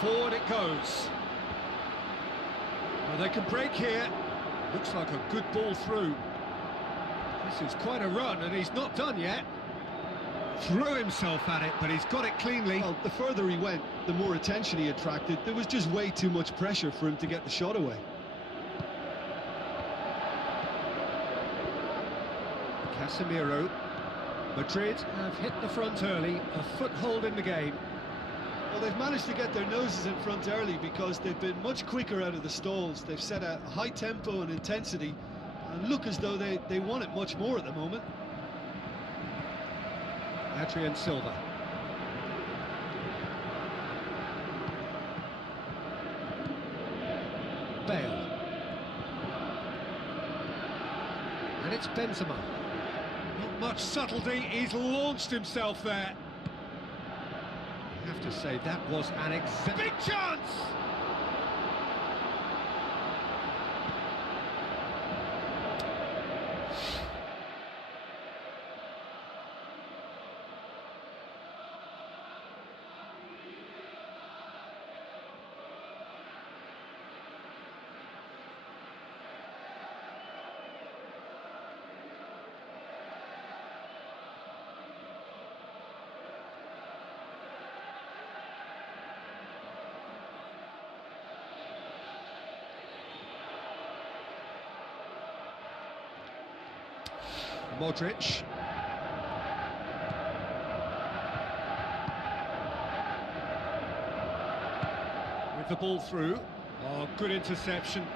Forward it goes. Well, they can break here. Looks like a good ball through. This is quite a run, and he's not done yet. Threw himself at it, but he's got it cleanly. Well, the further he went, the more attention he attracted. There was just way too much pressure for him to get the shot away. Casemiro. Madrid have hit the front early, a foothold in the game. Well, they've managed to get their noses in front early because they've been much quicker out of the stalls. They've set a high tempo and intensity and look as though they want it much more at the moment. Adrian Silva. Bale. And it's Benzema. Not much subtlety, he's launched himself there. You have to say that was an big chance! Modric. With the ball through. Oh, good interception.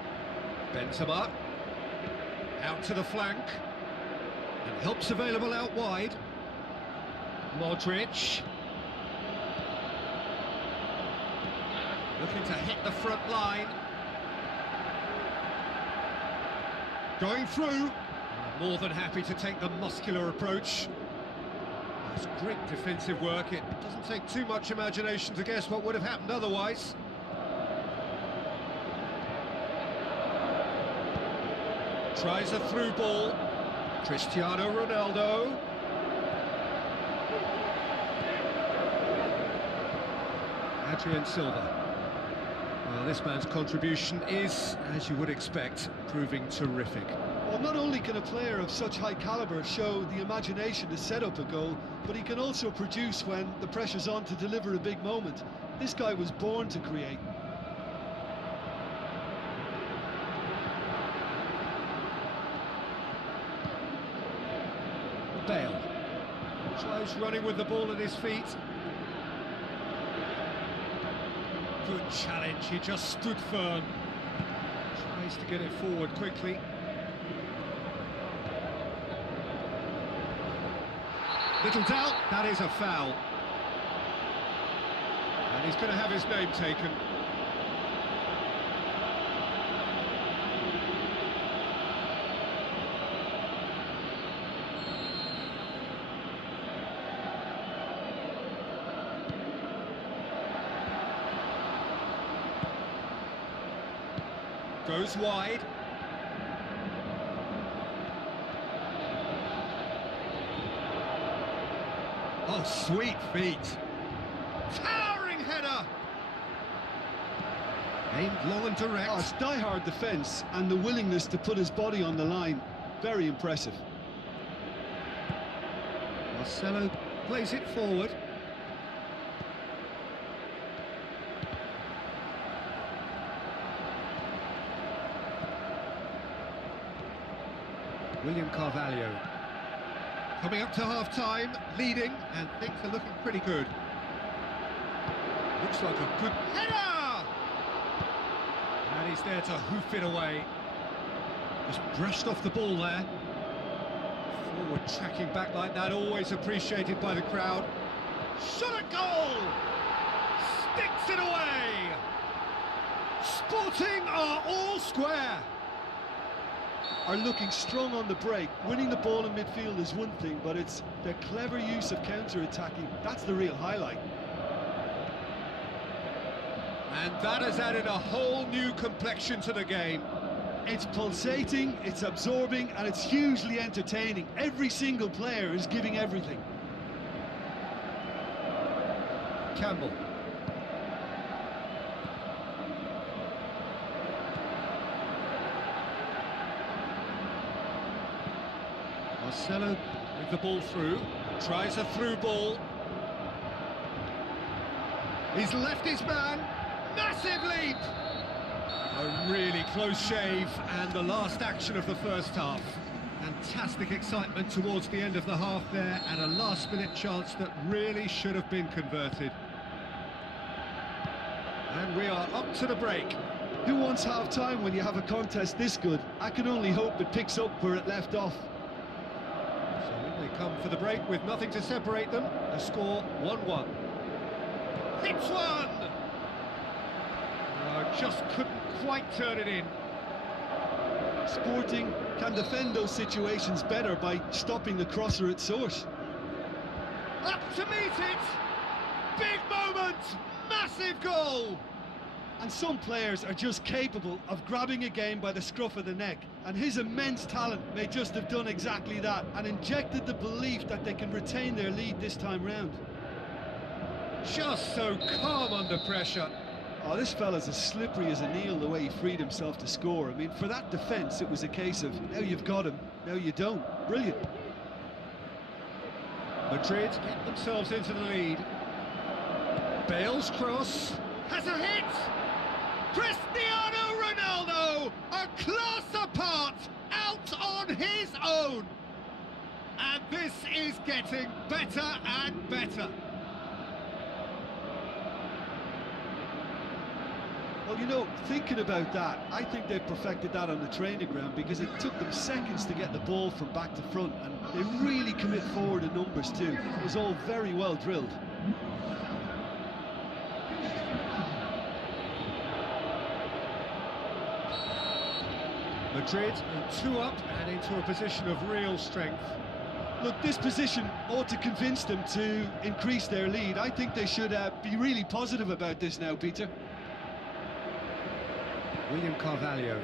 Benzema. Out to the flank. And help's available out wide. Modric. Looking to hit the front line. Going through. More than happy to take the muscular approach. That's great defensive work. It doesn't take too much imagination to guess what would have happened otherwise. Tries a through ball. Cristiano Ronaldo. Adrian Silva. Well, this man's contribution is, as you would expect, proving terrific. Well, not only can a player of such high calibre show the imagination to set up a goal, but he can also produce when the pressure's on to deliver a big moment. This guy was born to create. Bale tries running with the ball at his feet. Good challenge, he just stood firm. Tries to get it forward quickly. Little doubt, that is a foul. And he's going to have his name taken. Goes wide. Oh, sweet feet. Towering header. Aimed long and direct. Oh, it's die-hard defence and the willingness to put his body on the line. Very impressive. Marcelo plays it forward. William Carvalho. Coming up to half-time, leading, and things are looking pretty good. Looks like a good header! And he's there to hoof it away. Just brushed off the ball there. Forward tracking back like that, always appreciated by the crowd. Shot at goal! Sticks it away! Sporting are all square. Are looking strong on the break. Winning the ball in midfield is one thing, but it's the clever use of counter-attacking. That's the real highlight. And that has added a whole new complexion to the game. It's pulsating, it's absorbing, and it's hugely entertaining. Every single player is giving everything. Campbell. Marcelo with the ball through, tries a through ball. He's left his man, massive leap! A really close shave, and the last action of the first half. Fantastic excitement towards the end of the half there, and a last-minute chance that really should have been converted. And we are up to the break. Who wants half-time when you have a contest this good? I can only hope it picks up where it left off. They come for the break with nothing to separate them. The score 1-1. Hits one! Just couldn't quite turn it in. Sporting can defend those situations better by stopping the crosser at source. Up to meet it! Big moment! Massive goal! And some players are just capable of grabbing a game by the scruff of the neck, and his immense talent may just have done exactly that and injected the belief that they can retain their lead this time round. Just so calm under pressure. Oh, this fella's as slippery as an eel the way he freed himself to score. I mean, for that defence, it was a case of, now you've got him, now you don't. Brilliant. Madrid get themselves into the lead. Bale's cross has a hit! Cristiano Ronaldo, a class apart, out on his own! And this is getting better and better. Well, you know, thinking about that, I think they perfected that on the training ground because it took them seconds to get the ball from back to front, and they really commit forward in numbers too. It was all very well drilled. Madrid are 2 up and into a position of real strength. Look, this position ought to convince them to increase their lead. I think they should be really positive about this now, Peter. William Carvalho.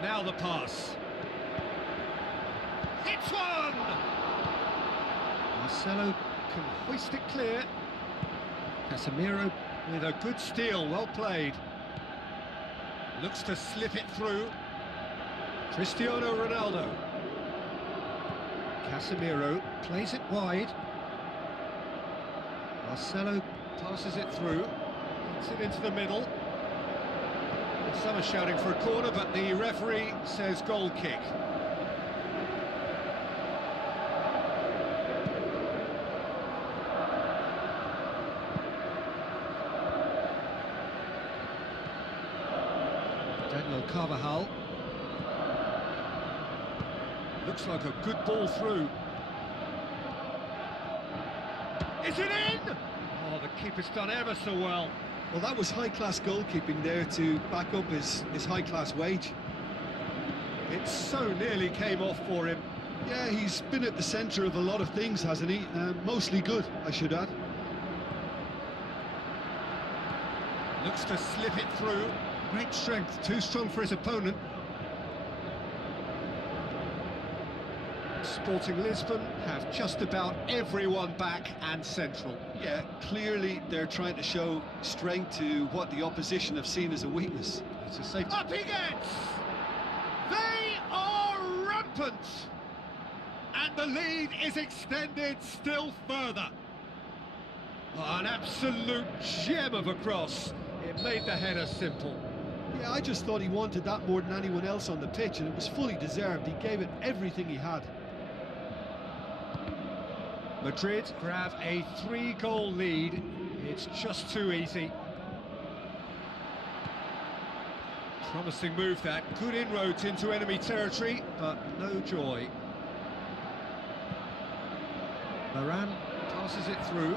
Now the pass. Hits one! Marcelo can hoist it clear. Casemiro with a good steal, well played. Looks to slip it through. Cristiano Ronaldo. Casemiro plays it wide. Marcelo passes it through. Gets it into the middle. Some are shouting for a corner, but the referee says goal kick. Daniel Carvajal. Looks like a good ball through. Is it in? Oh, the keeper's done ever so well. Well, that was high-class goalkeeping there to back up his high-class wage. It so nearly came off for him. Yeah, he's been at the centre of a lot of things, hasn't he? Mostly good, I should add. Looks to slip it through. Great strength, too strong for his opponent. Sporting Lisbon have just about everyone back and central. Yeah, clearly they're trying to show strength to what the opposition have seen as a weakness. It's a safe... Up he gets! They are rampant! And the lead is extended still further. Oh, an absolute gem of a cross. It made the header simple. Yeah, I just thought he wanted that more than anyone else on the pitch, and it was fully deserved. He gave it everything he had. Madrid grab a 3-goal lead. It's just too easy. Promising move that. Good inroads into enemy territory, but no joy. Varane passes it through.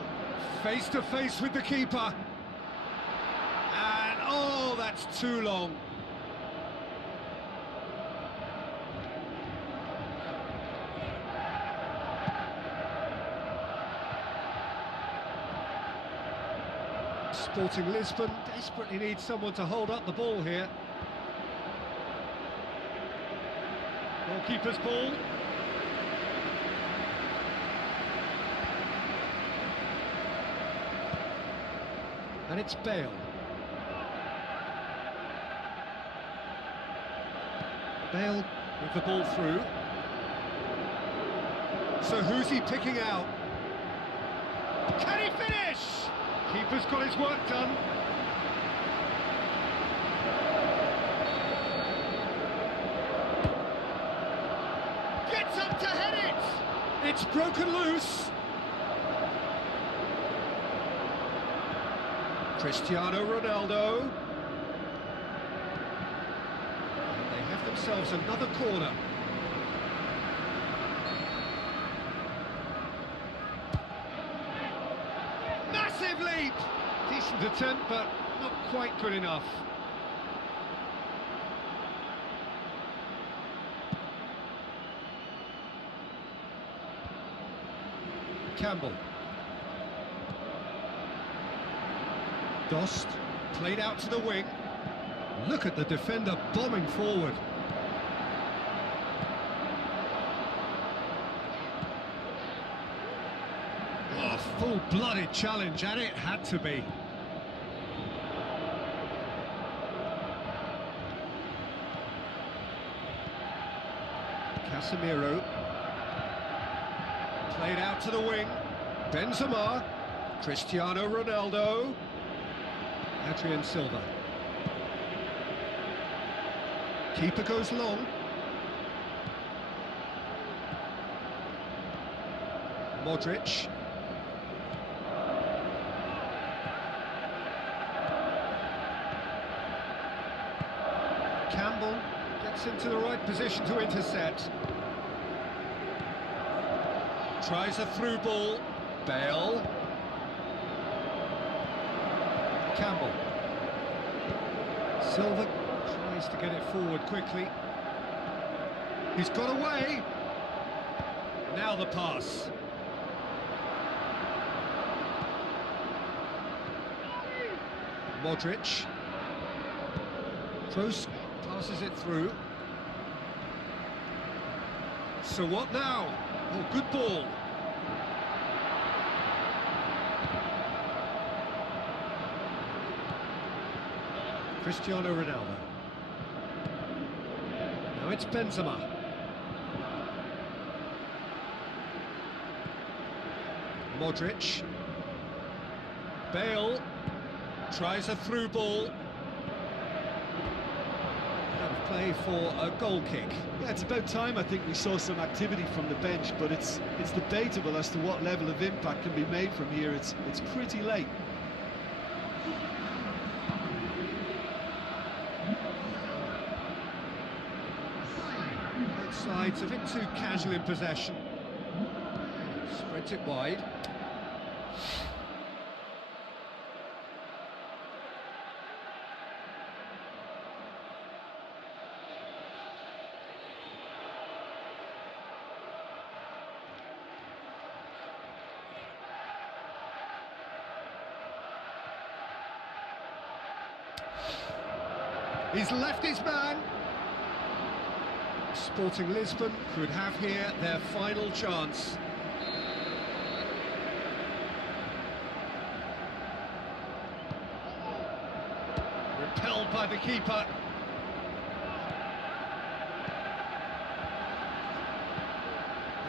Face to face with the keeper. And oh, that's too long. Sporting Lisbon desperately needs someone to hold up the ball here. Goalkeeper's ball. And it's Bale. Bale with the ball through. So who's he picking out? Can he finish? Keeper's got his work done. Gets up to head it! It's broken loose. Cristiano Ronaldo. And they have themselves another corner. Massive leap! Decent attempt, but not quite good enough. Campbell. Dost, played out to the wing. Look at the defender bombing forward. Oh, full-blooded challenge, and it had to be. Casemiro. Played out to the wing. Benzema. Cristiano Ronaldo. Adrian Silva. Keeper goes long. Modric. Campbell gets into the right position to intercept. Tries a through ball. Bale. Campbell. Silva tries to get it forward quickly. He's got away. Now the pass. Modric. Kroos passes it through. So what now? Oh, good ball. Cristiano Ronaldo. Now it's Benzema. Modric. Bale tries a through ball. Out of play for a goal kick. Yeah, it's about time I think we saw some activity from the bench, but it's debatable as to what level of impact can be made from here. It's pretty late. Both sides a bit too casual in possession. Spreads it wide. He's left his man. Sporting Lisbon could have here their final chance. Repelled by the keeper.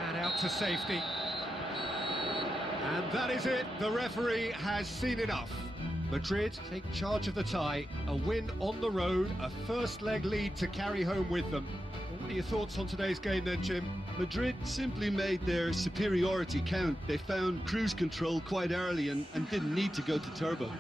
And out to safety. And that is it. The referee has seen enough. Madrid take charge of the tie, a win on the road, a first leg lead to carry home with them. Well, what are your thoughts on today's game then, Jim? Madrid simply made their superiority count. They found cruise control quite early and didn't need to go to turbo.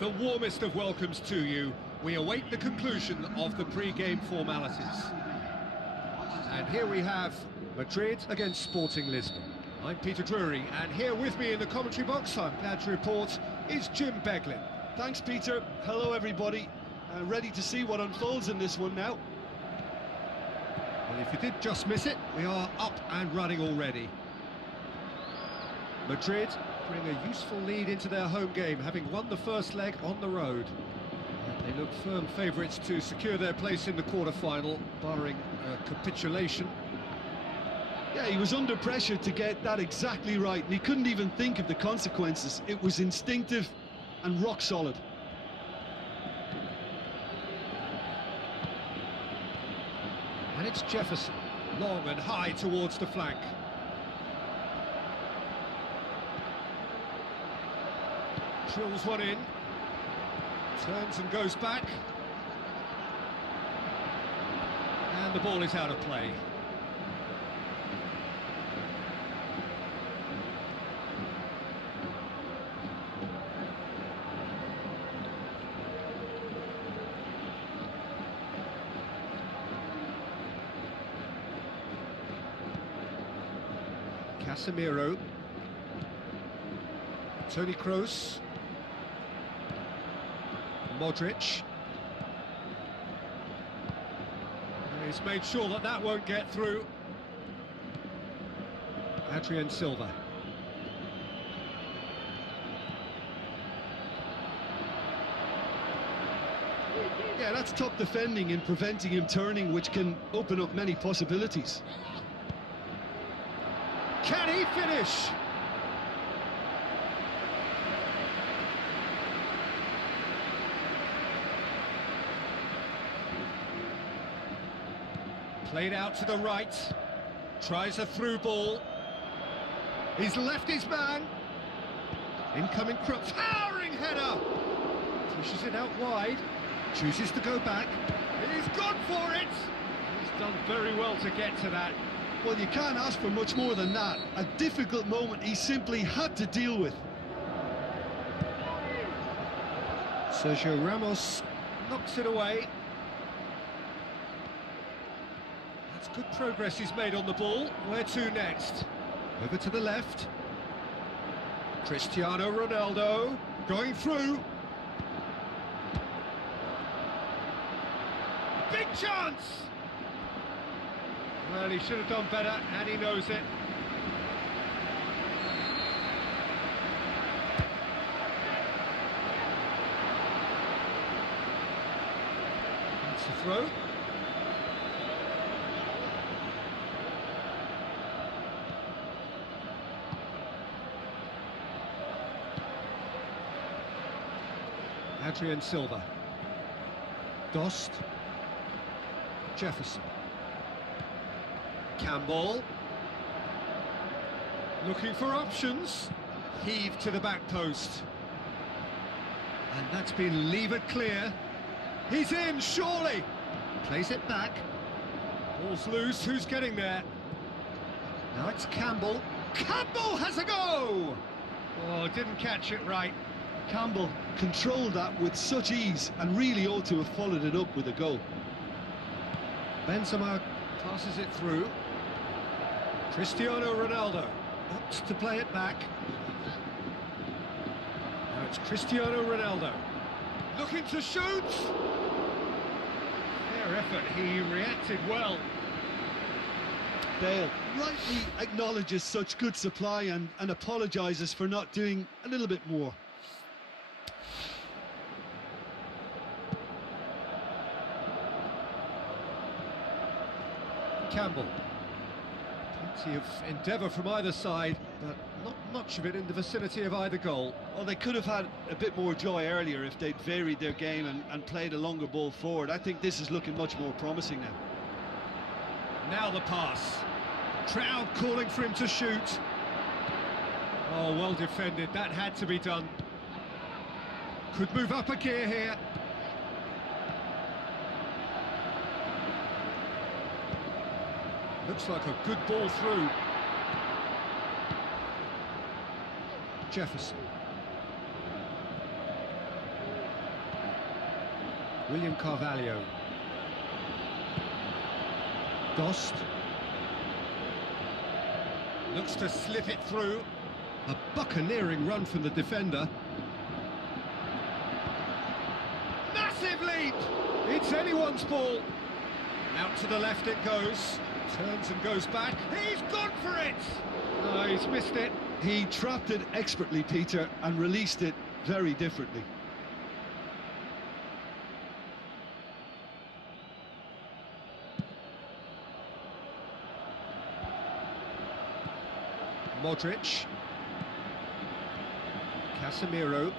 The warmest of welcomes to you. We await the conclusion of the pre-game formalities. And here we have Madrid against Sporting Lisbon. I'm Peter Drury, and here with me in the commentary box, I'm glad to report, is Jim Beglin. Thanks, Peter. Hello, everybody. Ready to see what unfolds in this one now. Well, if you did just miss it, we are up and running already. Madrid bring a useful lead into their home game, having won the first leg on the road. And they look firm favourites to secure their place in the quarter-final, barring a capitulation. Yeah, he was under pressure to get that exactly right, and he couldn't even think of the consequences. It was instinctive and rock solid. And it's Jefferson, long and high towards the flank. Drills one in, turns and goes back. And the ball is out of play. Casemiro, Toni Kroos, Modric. He's made sure that that won't get through. Adrien Silva. Yeah, that's top defending and preventing him turning, which can open up many possibilities. Can he finish? Played out to the right. Tries a through ball. He's left his man. Incoming cross. Towering header. Pushes it out wide. Chooses to go back. He's gone for it. He's done very well to get to that. Well, you can't ask for much more than that. A difficult moment he simply had to deal with. Sergio Ramos knocks it away. That's good progress he's made on the ball. Where to next? Over to the left. Cristiano Ronaldo going through. Big chance! Well, he should have done better, and he knows it. That's the throw. Adrien Silva. Dost. Jefferson. Campbell. Looking for options. Heave to the back post. And that's been levered clear. He's in, surely. Plays it back. Ball's loose, who's getting there? Now it's Campbell. Campbell has a go! Oh, didn't catch it right. Campbell controlled that with such ease and really ought to have followed it up with a goal. Benzema passes it through. Cristiano Ronaldo opts to play it back. Now it's Cristiano Ronaldo. Looking to shoot! Fair effort, he reacted well. Bale rightly acknowledges such good supply and apologises for not doing a little bit more. Campbell. Plenty of endeavour from either side, but not much of it in the vicinity of either goal. Well, they could have had a bit more joy earlier if they'd varied their game and played a longer ball forward. I think this is looking much more promising now. Now the pass. Crowd calling for him to shoot. Oh, well defended. That had to be done. Could move up a gear here. Looks like a good ball through. Jefferson. William Carvalho. Dost. Looks to slip it through. A buccaneering run from the defender. Massive leap! It's anyone's ball. Out to the left it goes. Turns and goes back. He's gone for it! No, he's missed it. He trapped it expertly, Peter, and released it very differently. Modric. Casemiro.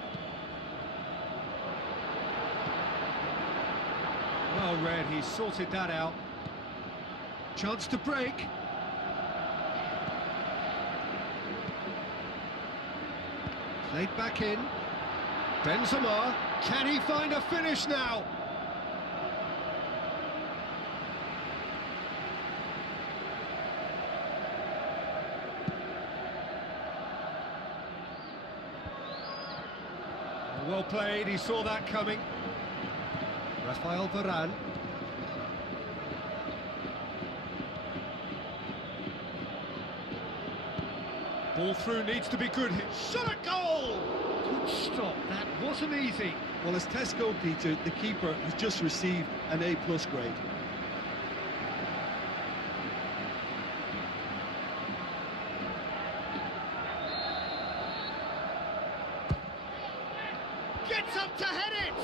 Well read, he sorted that out. Chance to break. Played back in. Benzema. Can he find a finish now? Well played, he saw that coming. Rafael Varane. Ball through needs to be good. Shot a goal! Good stop, that wasn't easy. Well, as Tesco, Peter, the keeper has just received an A+ grade. Gets up to head it!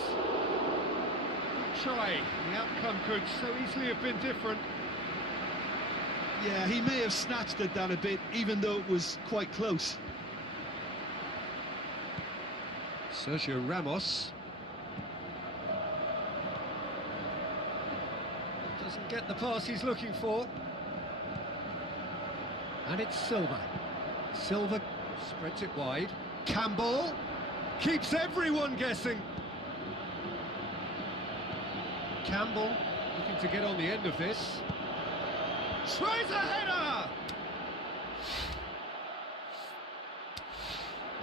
Good try. The outcome could so easily have been different. Yeah, he may have snatched it down a bit, even though it was quite close. Sergio Ramos. Doesn't get the pass he's looking for. And it's Silva. Silva spreads it wide. Campbell keeps everyone guessing. Campbell looking to get on the end of this. Tries a header!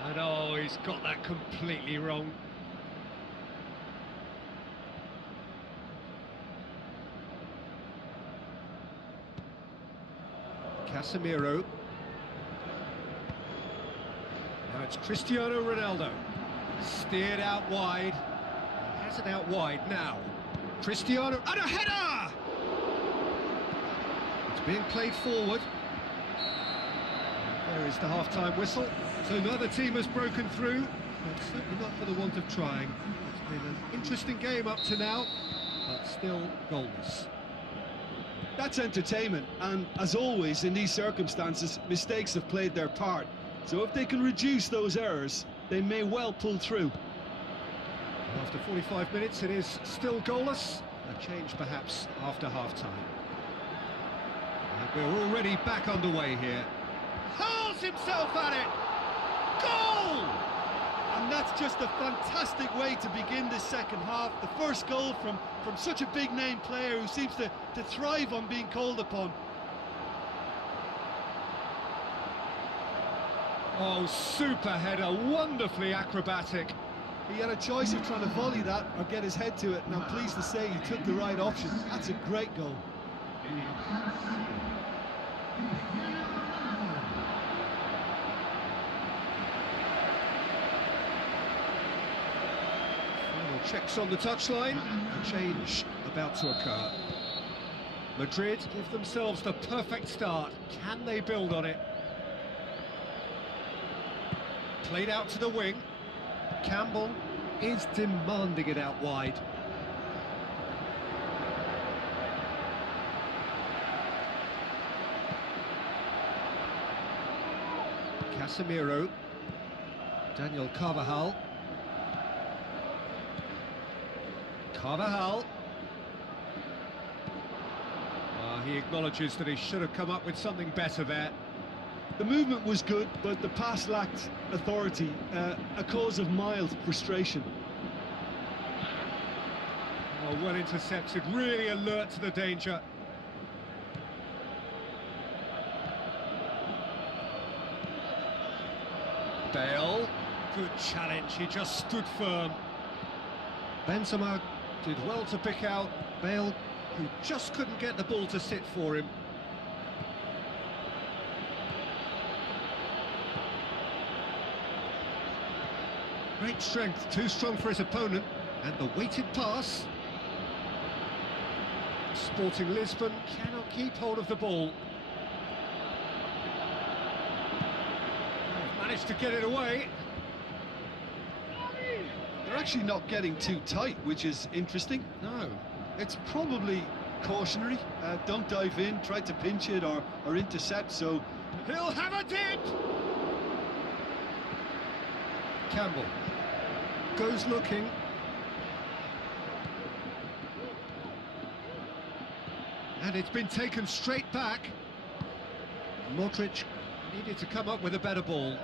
And oh, he's got that completely wrong. Casemiro. Now it's Cristiano Ronaldo. Steered out wide. He has it out wide now. Cristiano, and a header! It's being played forward. There is the half-time whistle. So neither team has broken through, but certainly not for the want of trying. It's been an interesting game up to now, but still goalless. That's entertainment, and as always in these circumstances, mistakes have played their part. So if they can reduce those errors, they may well pull through. After 45 minutes, it is still goalless. A change perhaps after half-time. And we're already back underway here. Hurls himself at it! Goal! And that's just a fantastic way to begin this second half. The first goal from such a big-name player who seems to thrive on being called upon. Oh, super header, wonderfully acrobatic. He had a choice of trying to volley that or get his head to it, and I'm pleased to say he took the right option. That's a great goal. Final checks on the touchline. A change about to occur. Madrid give themselves the perfect start. Can they build on it? Played out to the wing. Campbell is demanding it out wide. Casemiro. Daniel Carvajal. He acknowledges that he should have come up with something better there. The movement was good, but the pass lacked authority, a cause of mild frustration. Oh, well intercepted, really alert to the danger. Bale, good challenge, he just stood firm. Benzema did well to pick out Bale, who just couldn't get the ball to sit for him. Great strength, too strong for his opponent, and the weighted pass. Sporting Lisbon cannot keep hold of the ball. They've managed to get it away. They're actually not getting too tight, which is interesting. No. It's probably cautionary. Don't dive in, try to pinch it or intercept, so... He'll have a dip! Campbell goes looking. And it's been taken straight back. Modric needed to come up with a better ball.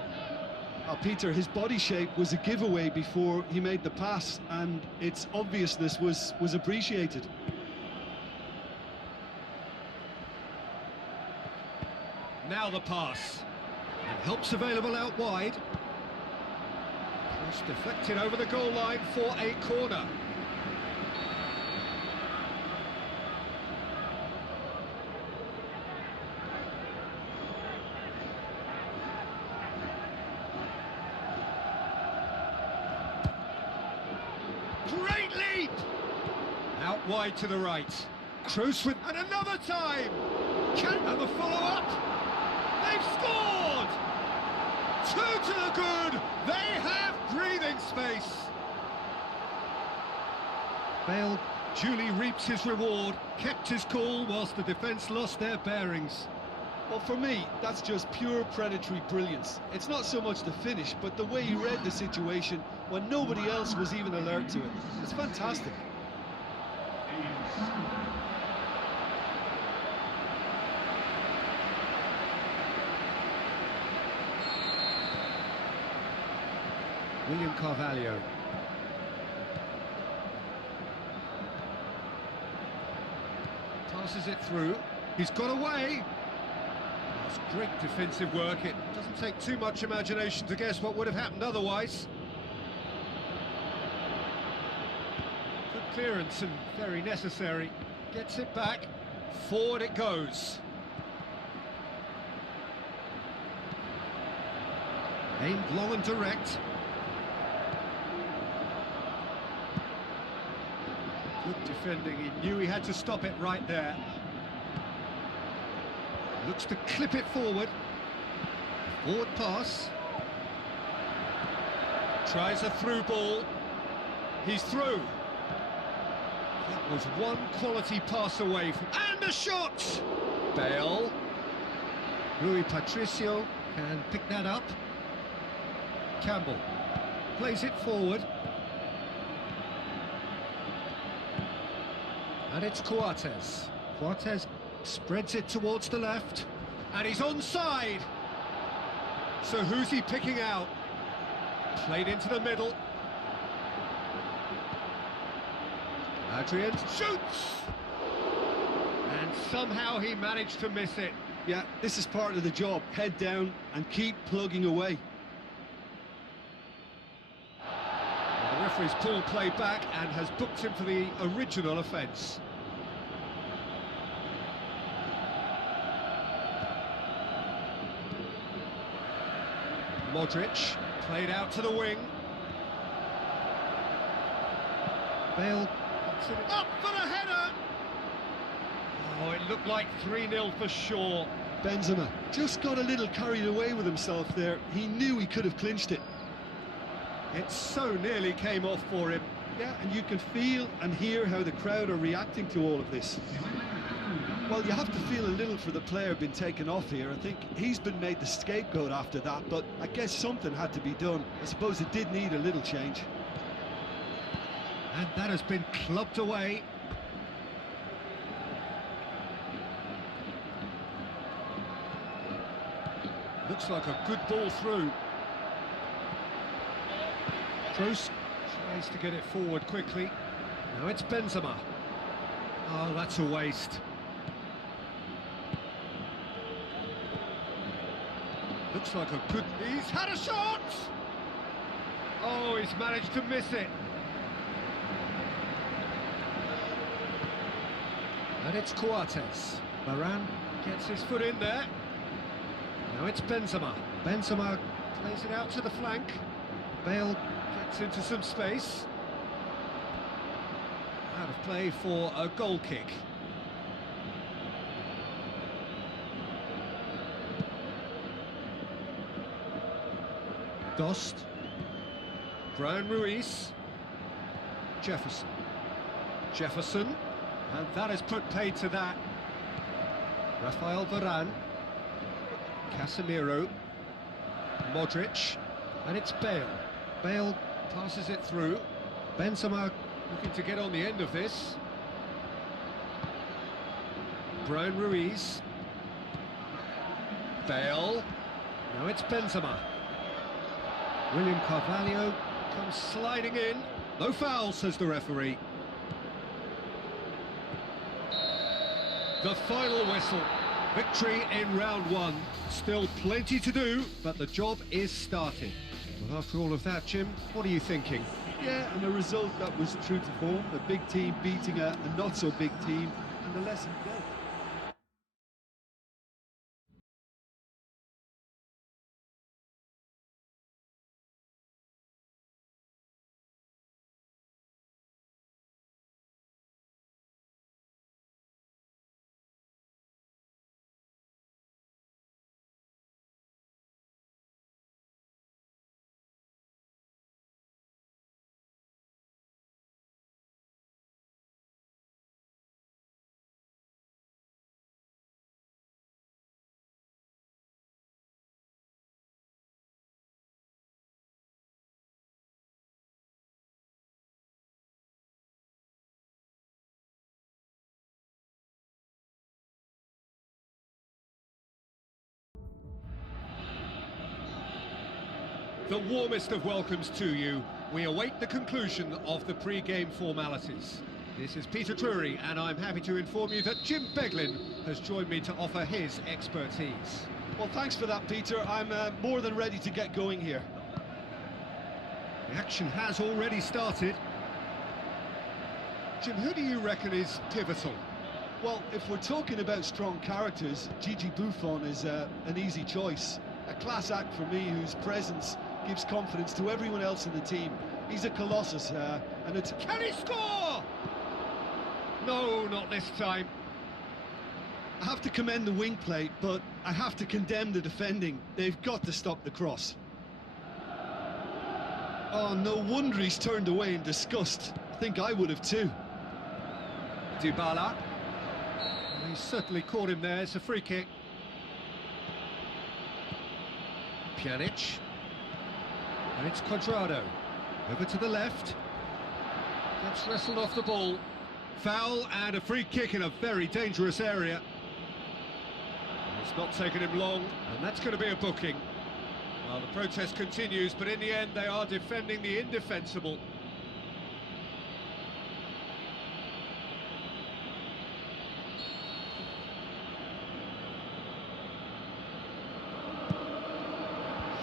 Peter, his body shape was a giveaway before he made the pass, and its obviousness was appreciated. Now the pass. And help's available out wide. Cross deflected over the goal line for a corner. Great leap! Out wide to the right. Kroos with... And another time! And the follow-up! They've scored! 2 to the good! They have breathing space! Bale duly reaps his reward, kept his cool whilst the defence lost their bearings. Well, for me, that's just pure predatory brilliance. It's not so much the finish, but the way he read the situation when nobody else was even alert to it. It's fantastic. William Carvalho. Passes it through. He's got away. That's great defensive work. It doesn't take too much imagination to guess what would have happened otherwise. Good clearance and very necessary. Gets it back. Forward it goes. Aimed long and direct. Good defending, he knew he had to stop it right there. Looks to clip it forward. Forward pass. Tries a through ball. He's through. That was one quality pass away from... And a shot! Bale. Rui Patricio can pick that up. Campbell plays it forward. And it's Coates. Coates spreads it towards the left. And he's onside. So who's he picking out? Played into the middle. Adrian shoots! And somehow he managed to miss it. Yeah, this is part of the job. Head down and keep plugging away. The referee's pulled play back and has booked him for the original offence. Modric played out to the wing. Bale up for the header. Oh, it looked like 3-0 for sure. Benzema just got a little carried away with himself there. He knew he could have clinched it. It so nearly came off for him. Yeah, and you can feel and hear how the crowd are reacting to all of this. Well, you have to feel a little for the player being taken off here. I think he's been made the scapegoat after that, but I guess something had to be done. I suppose it did need a little change. And that has been clubbed away. Looks like a good ball through. Kroos tries to get it forward quickly. Now it's Benzema. Oh, that's a waste. Looks like a good... He's had a shot! Oh, he's managed to miss it. And it's Coates. Varane gets his foot in there. Now it's Benzema. Benzema plays it out to the flank. Bale gets into some space. Out of play for a goal kick. Dost. Brian Ruiz. Jefferson. Jefferson. And that has put paid to that. Rafael Varane. Casemiro. Modric. And it's Bale. Bale passes it through. Benzema looking to get on the end of this. Brian Ruiz. Bale. Now it's Benzema. William Carvalho comes sliding in. No foul, says the referee. The final whistle. Victory in round one. Still plenty to do, but the job is starting. Well, after all of that, Jim, what are you thinking? Yeah, and a result that was true to form. A big team beating a not-so-big team, and the lesson learned. The warmest of welcomes to you. We await the conclusion of the pre-game formalities. This is Peter Drury, and I'm happy to inform you that Jim Beglin has joined me to offer his expertise. Well, thanks for that, Peter. I'm more than ready to get going here. The action has already started. Jim, who do you reckon is pivotal? Well, if we're talking about strong characters, Gigi Buffon is an easy choice. A class act for me, whose presence gives confidence to everyone else in the team. He's a colossus, and it's... Can he score? No, not this time. I have to commend the wing play, but I have to condemn the defending. They've got to stop the cross. Oh, no wonder he's turned away in disgust. I think I would have too. Dybala. He certainly caught him there. It's a free kick. Pjanic. And it's Cuadrado. Over to the left. Gets wrestled off the ball. Foul and a free kick in a very dangerous area. It's not taken him long, and that's going to be a booking. Well, the protest continues, but in the end they are defending the indefensible.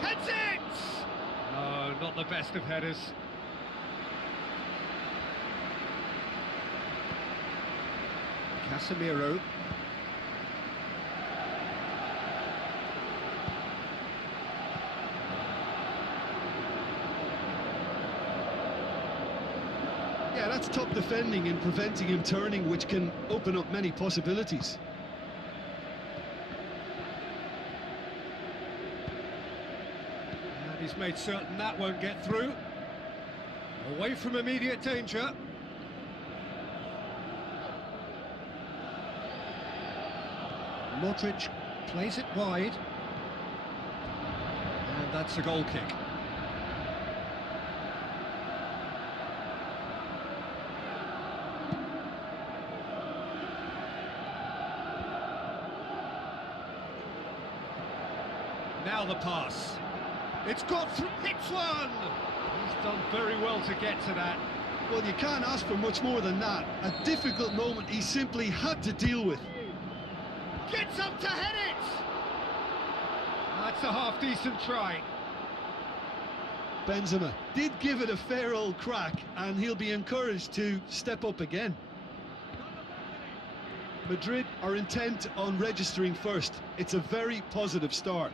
Heads it! No, not the best of headers. Casemiro. Yeah, that's top defending and preventing him turning, which can open up many possibilities. And he's made certain that won't get through. Away from immediate danger. Modric plays it wide. And that's a goal kick. Now the pass. It's got through. Hits one! He's done very well to get to that. Well, you can't ask for much more than that. A difficult moment he simply had to deal with. Gets up to head it! That's a half-decent try. Benzema did give it a fair old crack, and he'll be encouraged to step up again. Madrid are intent on registering first. It's a very positive start.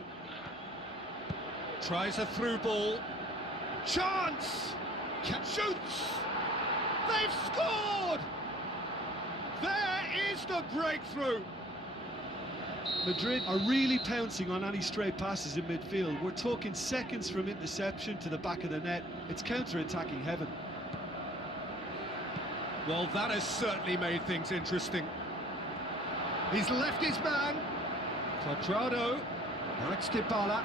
Tries a through ball. Chance! Shoots! They've scored! There is the breakthrough! Madrid are really pouncing on any stray passes in midfield. We're talking seconds from interception to the back of the net. It's counter-attacking heaven. Well, that has certainly made things interesting. He's left his man. Cuadrado. Now it's Dybala.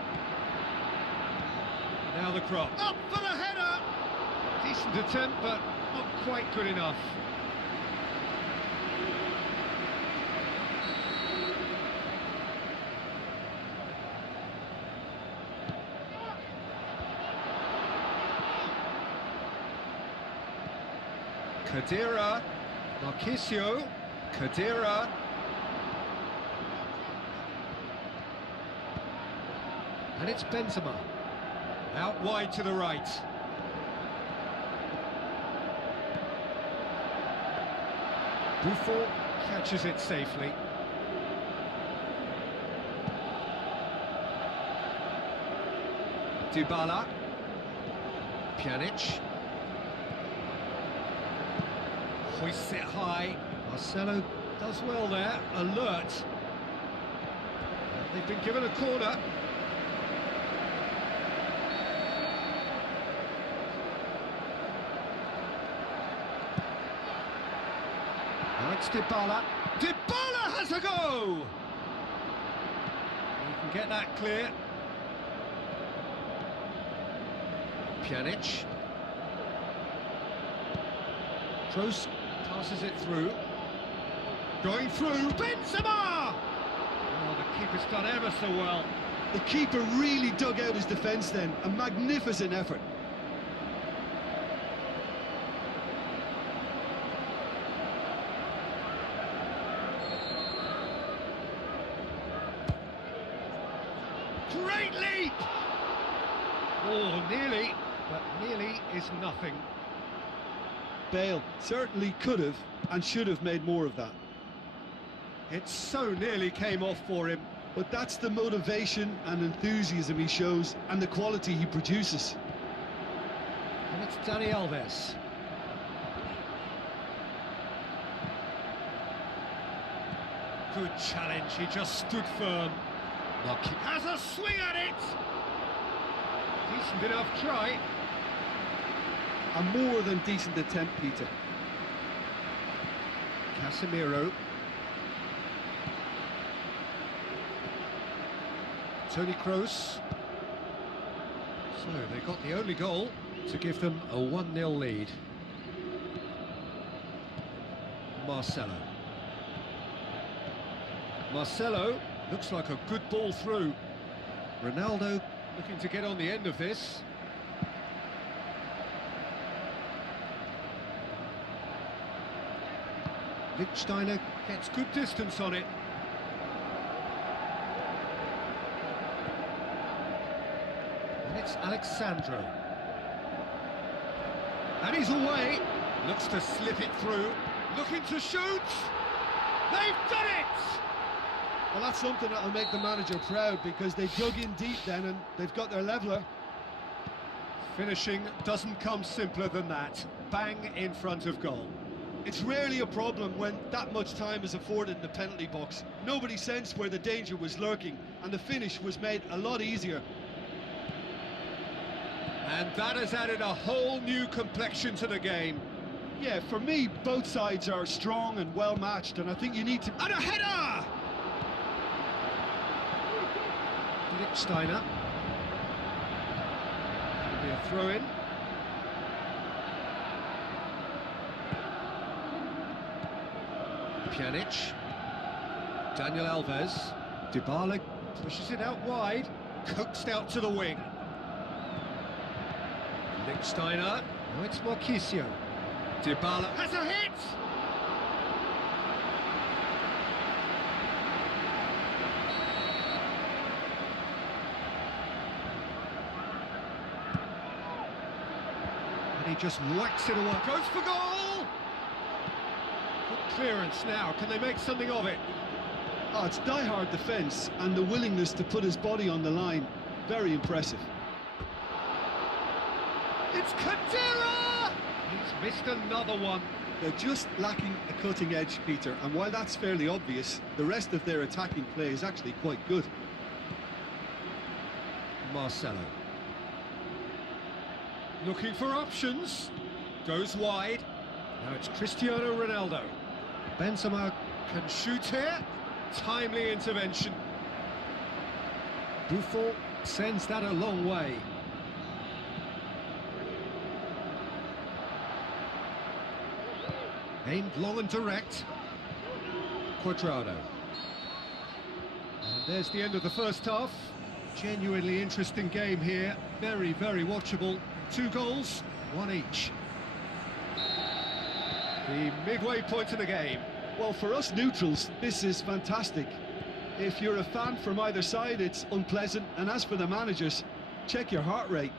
Now the cross. Up for the header! Decent attempt, but not quite good enough. Khedira, Marquisio, Khedira. And it's Benzema. Out wide to the right. Buffon catches it safely. Dybala. Pjanic. Hoists it high. Marcelo does well there. Alert. They've been given a corner. Now it's Dybala. Dybala has a go! He can get that clear. Pjanic. Kroos passes it through. Going through, Benzema! Oh, the keeper's done ever so well. The keeper really dug out his defence then. A magnificent effort. Great leap! Oh, nearly, but nearly is nothing. Bale certainly could have and should have made more of that. It so nearly came off for him. But that's the motivation and enthusiasm he shows and the quality he produces. And it's Dani Alves. Good challenge, he just stood firm. Lucky has a swing at it! Decent enough try. A more than decent attempt, Peter. Casemiro. Toni Kroos. So they got the only goal to give them a 1-0 lead. Marcelo. Marcelo looks like a good ball through. Ronaldo looking to get on the end of this. Lichtsteiner gets good distance on it. And it's Alexandro. And he's away. Looks to slip it through. Looking to shoot. They've done it! Well, that's something that'll make the manager proud because they dug in deep then and they've got their leveller. Finishing doesn't come simpler than that. Bang in front of goal. It's rarely a problem when that much time is afforded in the penalty box. Nobody sensed where the danger was lurking, and the finish was made a lot easier. And that has added a whole new complexion to the game. Yeah, for me, both sides are strong and well matched, and I think you need to... And a header! Lichtsteiner. It'll be a throw-in. Pjanic. Daniel Alves. Dybala pushes it out wide. Coaxed out to the wing. Lichtsteiner. Now it's Marquisio. Dybala has a hit! And he just whacks it away. Goes for goal! Good clearance now. Can they make something of it? Oh, it's die-hard defence and the willingness to put his body on the line. Very impressive. It's Kadira! He's missed another one. They're just lacking a cutting edge, Peter, and while that's fairly obvious, the rest of their attacking play is actually quite good. Marcelo. Looking for options. Goes wide. Now it's Cristiano Ronaldo. Benzema can shoot here. Timely intervention. Buffon sends that a long way. Aimed long and direct. Cuadrado. And there's the end of the first half. Genuinely interesting game here. Very, very watchable. 2 goals, 1 each. The midway point of the game. Well, for us neutrals, this is fantastic. If you're a fan from either side, it's unpleasant. And as for the managers, check your heart rate.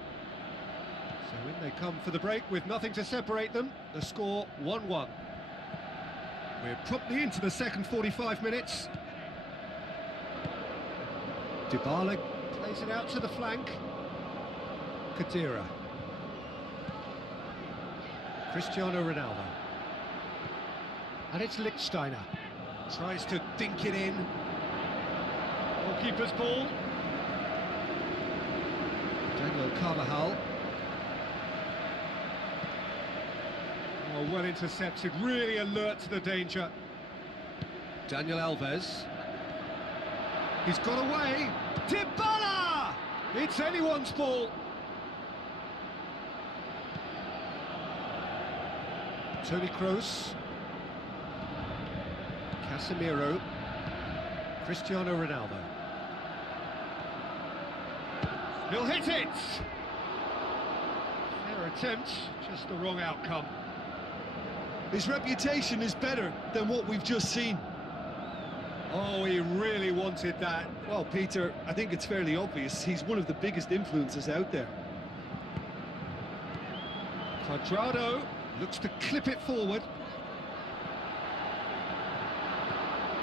So in they come for the break with nothing to separate them. The score 1-1. We're promptly into the second 45 minutes. Dybala plays it out to the flank. Kadira. Cristiano Ronaldo. And it's Lichtsteiner. Tries to dink it in. Goalkeeper's ball. Daniel Carvajal. Oh, well intercepted, really alert to the danger. Daniel Alves. He's got away. Dybala! It's anyone's ball. Toni Kroos. Casemiro. Cristiano Ronaldo. He'll hit it! Fair attempt, just the wrong outcome. His reputation is better than what we've just seen. Oh, he really wanted that. Well, Peter, I think it's fairly obvious. He's one of the biggest influences out there. Cuadrado looks to clip it forward.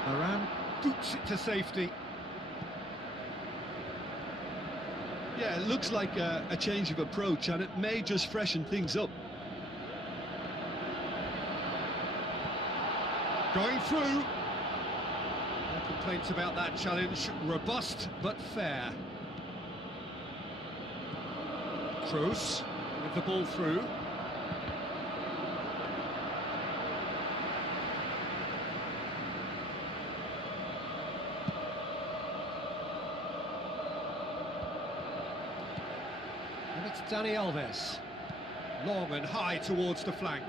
Varane boots it to safety. Yeah, it looks like a change of approach, and it may just freshen things up. Going through. No complaints about that challenge. Robust but fair. Kroos with the ball through. And it's Dani Alves. Long and high towards the flank.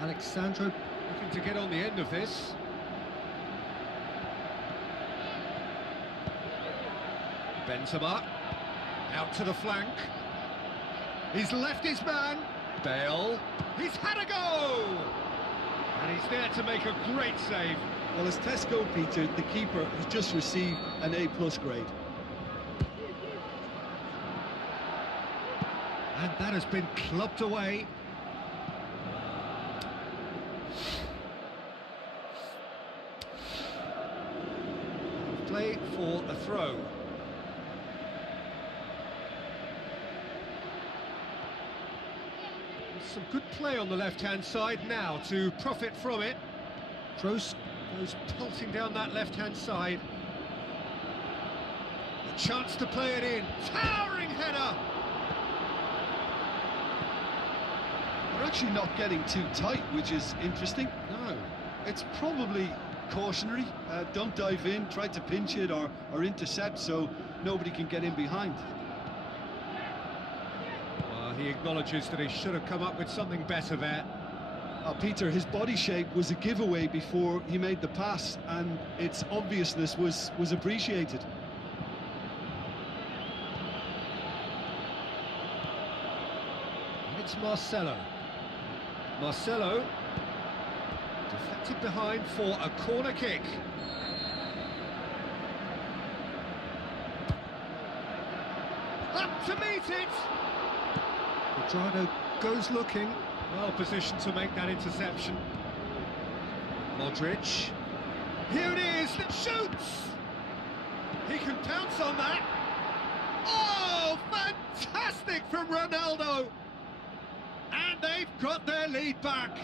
Alexandro looking to get on the end of this. Benzema. Out to the flank. He's left his man. Bale. He's had a go! And he's there to make a great save. Well, as Tesco, Peter, the keeper has just received an A+ grade. And that has been clubbed away. Play for a throw. Some good play on the left-hand side now to profit from it. Kroos goes pelting down that left-hand side. A chance to play it in. Towering header! We're actually not getting too tight, which is interesting. No. It's probably cautionary. Don't dive in, try to pinch it or intercept so nobody can get in behind. He acknowledges that he should have come up with something better there. Peter, his body shape was a giveaway before he made the pass, and its obviousness was appreciated. And it's Marcelo. Marcelo deflected behind for a corner kick. Up to meet it! Cuadrado goes looking, well positioned to make that interception. Modric. Here it is, shoots! He can pounce on that. Oh, fantastic from Ronaldo! And they've got their lead back.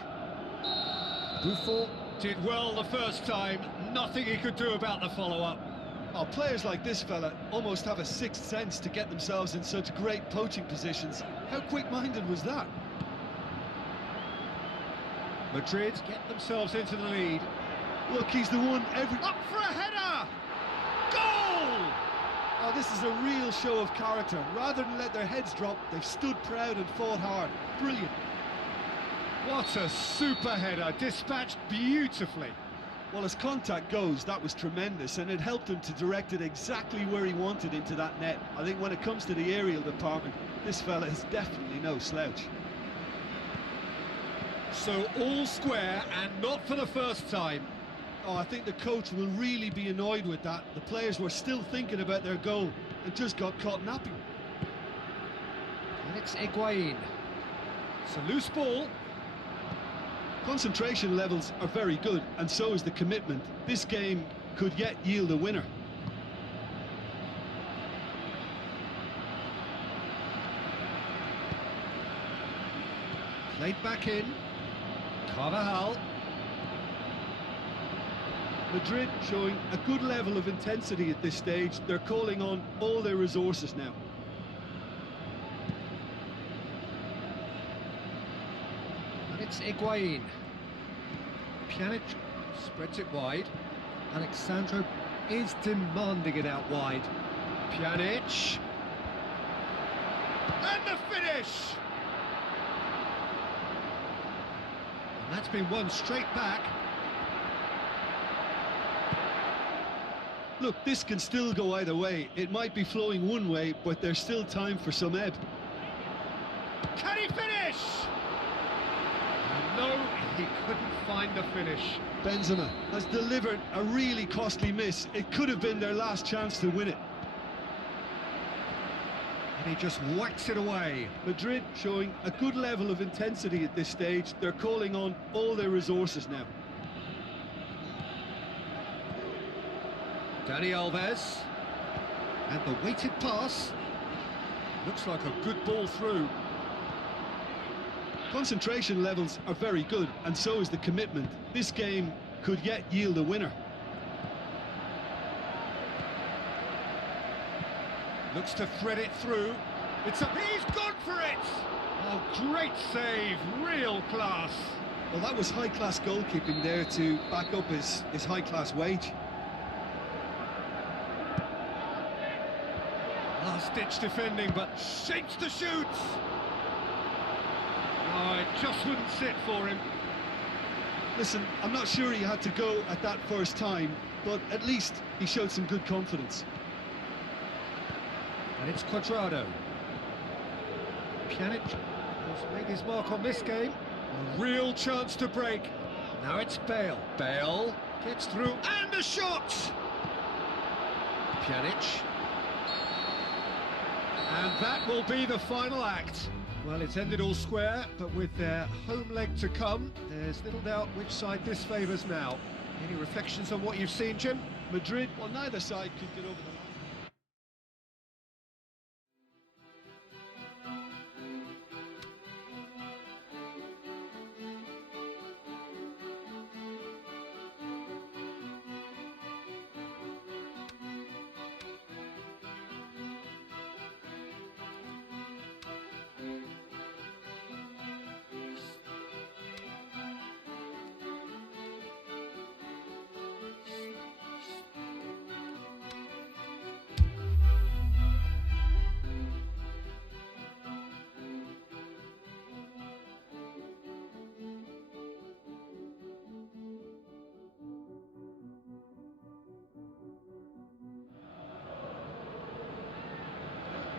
Buffon did well the first time, nothing he could do about the follow-up. Oh, players like this fella almost have a sixth sense to get themselves in such great poaching positions. How quick-minded was that? Madrid get themselves into the lead. Look, he's the one every... Up for a header! Goal! Oh, this is a real show of character. Rather than let their heads drop, they've stood proud and fought hard. Brilliant. What a super header, dispatched beautifully. Well, as contact goes, that was tremendous, and it helped him to direct it exactly where he wanted into that net. I think when it comes to the aerial department, this fella is definitely no slouch. So all square, and not for the first time. Oh, I think the coach will really be annoyed with that. The players were still thinking about their goal and just got caught napping. And It's Higuain. It's a loose ball. Concentration levels are very good, and so is the commitment. This game could yet yield a winner. Played back in. Carvajal. Madrid showing a good level of intensity at this stage. They're calling on all their resources now. And it's Higuain. Pjanic spreads it wide. Alexandro is demanding it out wide. Pjanic. And the finish! And that's been won straight back. Look, this can still go either way. It might be flowing one way, but there's still time for some ebb. Can he finish? No, he couldn't find the finish. Benzema has delivered a really costly miss. It could have been their last chance to win it. And he just whacks it away. Madrid showing a good level of intensity at this stage. They're calling on all their resources now. Dani Alves. And the weighted pass. Looks like a good ball through. Concentration levels are very good, and so is the commitment. This game could yet yield a winner. Looks to thread it through. He's gone for it! Oh, great save, real class. Well, that was high-class goalkeeping there to back up his high-class wage. Last-ditch defending, but shapes to shoot. Oh, it just wouldn't sit for him. Listen, I'm not sure he had to go at that first time, but at least he showed some good confidence. And it's Cuadrado. Pjanic has made his mark on this game. A real chance to break. Now it's Bale. Bale gets through, and a shot! Pjanic. And that will be the final act. Well, it's ended all square, but with their home leg to come, there's little doubt which side this favours now. Any reflections on what you've seen, Jim? Madrid, well, neither side could get over the line.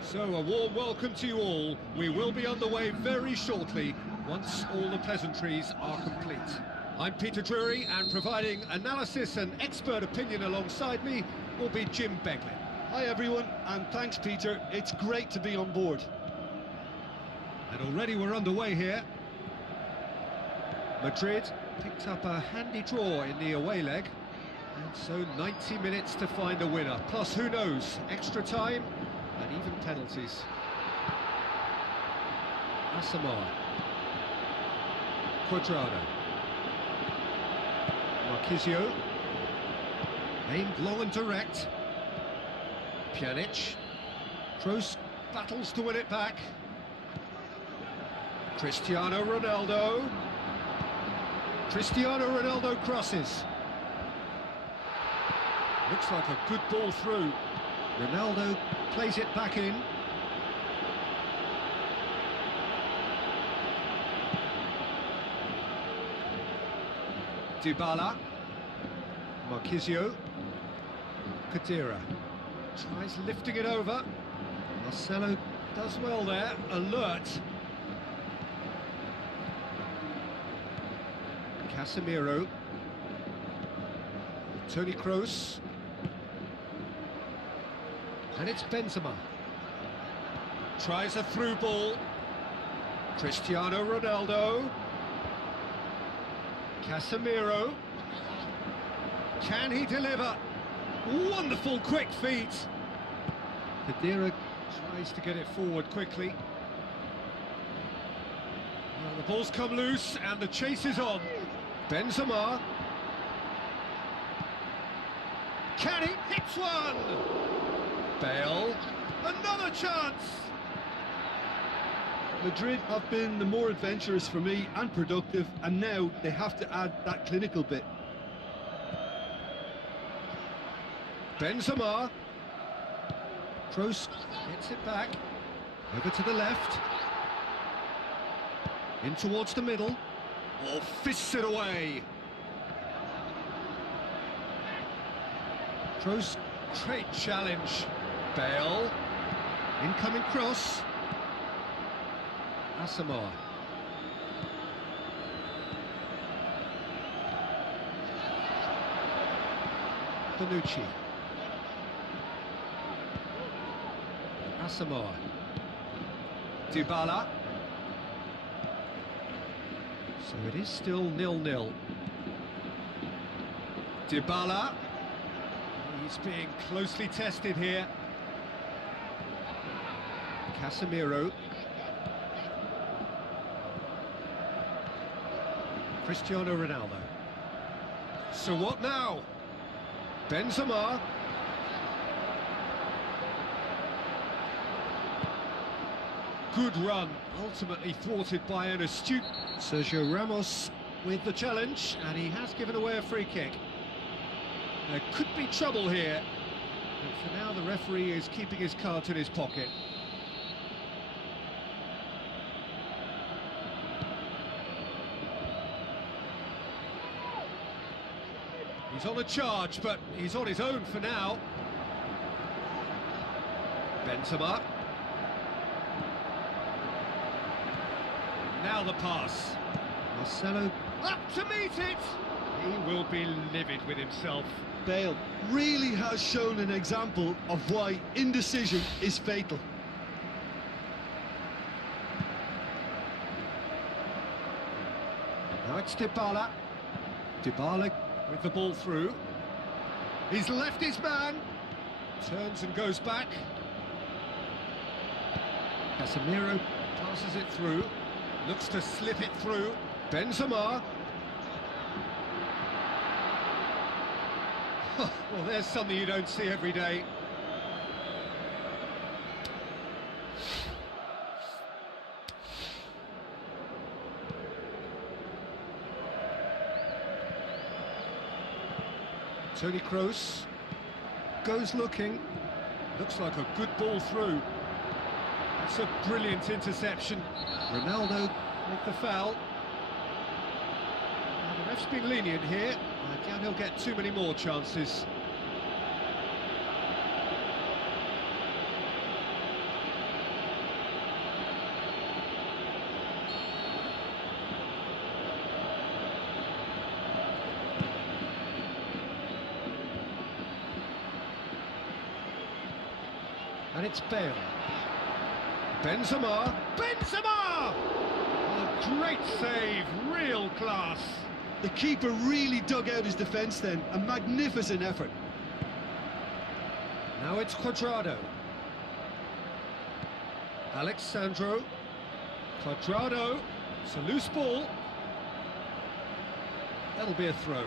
So a warm welcome to you all. We will be underway very shortly once all the pleasantries are complete. I'm Peter Drury, and providing analysis and expert opinion alongside me will be Jim Beglin. Hi everyone, and thanks Peter. It's great to be on board. And already we're underway here. Madrid picked up a handy draw in the away leg, and so 90 minutes to find a winner. Plus, who knows, extra time and even penalties. Asamoah. Cuadrado. Marquisio. Aimed long and direct. Pjanic. Kroos battles to win it back. Cristiano Ronaldo. Cristiano Ronaldo crosses. Looks like a good ball through. Ronaldo plays it back in. Dybala. Marquisio. Khedira tries lifting it over. Marcelo does well there, alert. Casemiro. Toni Kroos. And it's Benzema. Tries a through ball. Cristiano Ronaldo. Casemiro. Can he deliver? Wonderful quick feet. Khedira tries to get it forward quickly. Well, the ball's come loose and the chase is on. Benzema. Can he? Hits one! Bale. Another chance! Madrid have been the more adventurous for me and productive, and now they have to add that clinical bit. Benzema. Kroos gets it back. Over to the left. In towards the middle. Oh, fists it away. Kroos, great challenge. Bale. Incoming cross. Asamoah. Bonucci. Asamoah. Dybala. So it is still 0-0. Dybala. He's being closely tested here. Casemiro. Cristiano Ronaldo. So what now? Benzema. Good run, ultimately thwarted by an astute Sergio Ramos with the challenge, and he has given away a free kick. There could be trouble here, but for now the referee is keeping his cards in his pocket. He's on a charge, but he's on his own for now. Benzema. Now the pass. Marcelo up to meet it. He will be livid with himself. Bale really has shown an example of why indecision is fatal. Now it's Dybala. Dybala with the ball through. He's left his man. Turns and goes back. Casemiro passes it through. Looks to slip it through. Benzema. Well, there's something you don't see every day. Toni Kroos goes looking. Looks like a good ball through. That's a brilliant interception. Ronaldo with the foul. Now, the ref's been lenient here. I doubt he'll get too many more chances. And it's Bale. Benzema. Benzema! A great save, real class. The keeper really dug out his defence then, a magnificent effort. Now it's Cuadrado. Alexandro. Cuadrado. It's a loose ball. That'll be a throw.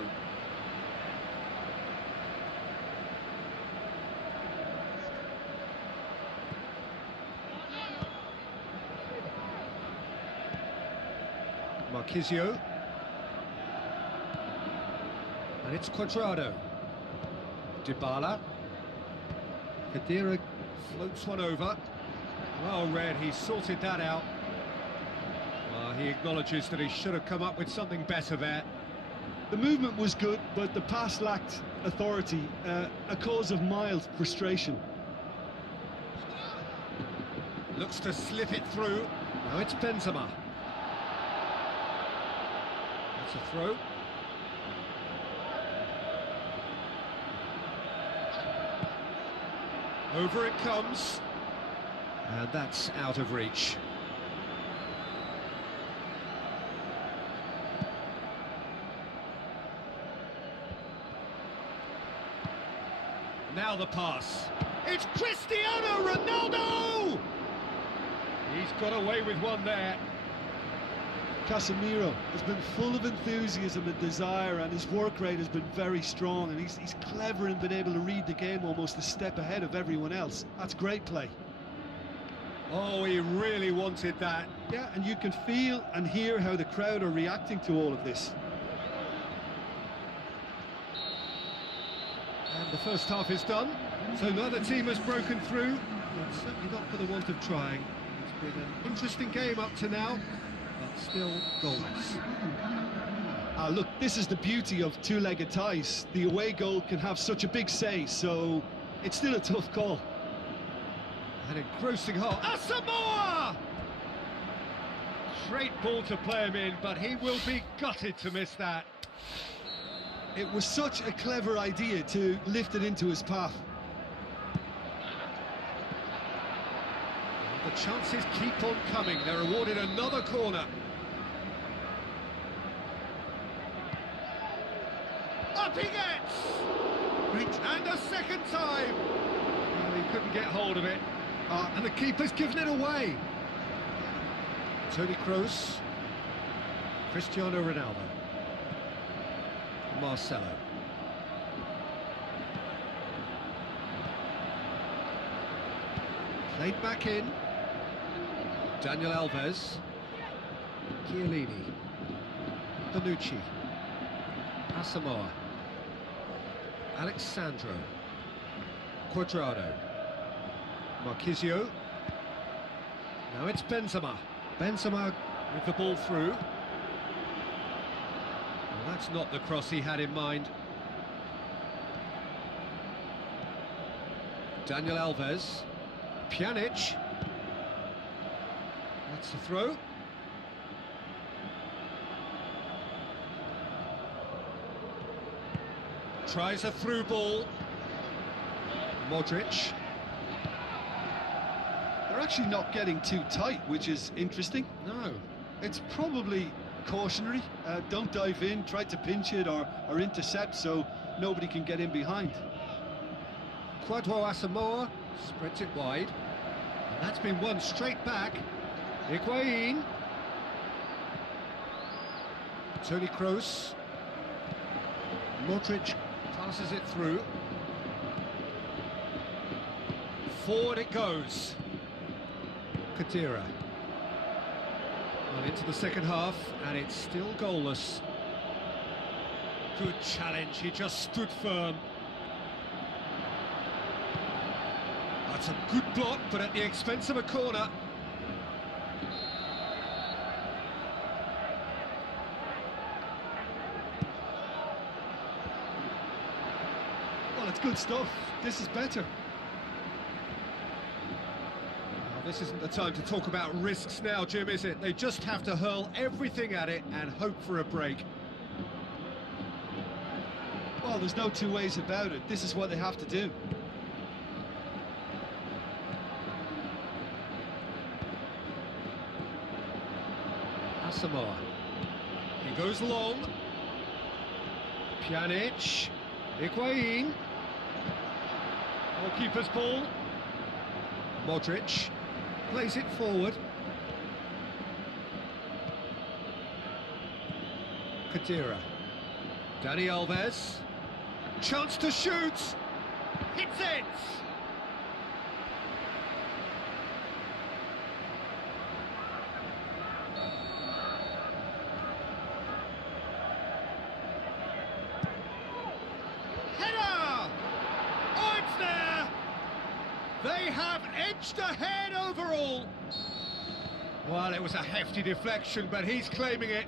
Marquisio. And it's Cuadrado. Dybala. Khedira floats one over. Well read, he sorted that out. He acknowledges that he should have come up with something better there. The movement was good, but the pass lacked authority, a cause of mild frustration. Looks to slip it through. Now it's Benzema. That's a throw. Over it comes. And that's out of reach. Now the pass. It's Cristiano Ronaldo! He's got away with one there. Casemiro has been full of enthusiasm and desire, and his work rate has been very strong, and he's clever in being able to read the game almost a step ahead of everyone else. That's great play. Oh, he really wanted that. Yeah, and you can feel and hear how the crowd are reacting to all of this. And the first half is done, so neither team has broken through, but certainly not for the want of trying. It's been an interesting game up to now, but still goalless. Look, this is the beauty of two-legged ties. The away goal can have such a big say, so it's still a tough call. An engrossing hole. Asamoah! Great ball to play him in, but he will be gutted to miss that. It was such a clever idea to lift it into his path. The chances keep on coming. They're awarded another corner. Up he gets! Great. And a second time! Well, he couldn't get hold of it. And the keeper's given it away. Toni Kroos. Cristiano Ronaldo. Marcelo. Played back in. Daniel Alves. Chiellini. Bonucci. Asamoah. Alexandro. Cuadrado. Marquisio. Now it's Benzema. Benzema with the ball through. Well, that's not the cross he had in mind. Daniel Alves. Pjanic. That's the throw. Tries a through ball. Modric. They're actually not getting too tight, which is interesting. No. It's probably cautionary. Don't dive in, try to pinch it or intercept so nobody can get in behind. Kwadwo Asamoah spreads it wide. And that's been won straight back. Higuain. Toni Kroos. Modric passes it through. Forward it goes. Khedira. Well, into the second half, and it's still goalless. Good challenge, he just stood firm. That's a good block, but at the expense of a corner. Well, it's good stuff. This is better. This isn't the time to talk about risks now, Jim, is it? They just have to hurl everything at it and hope for a break. Well, there's no two ways about it. This is what they have to do. Asamoah. He goes long. Pjanic. Higuain. Goalkeeper's ball. Modric. Plays it forward. Khedira. Dani Alves. Chance to shoot. Hits it! Header! Oh, it's there! They have edged ahead overall. Well, it was a hefty deflection, but he's claiming it.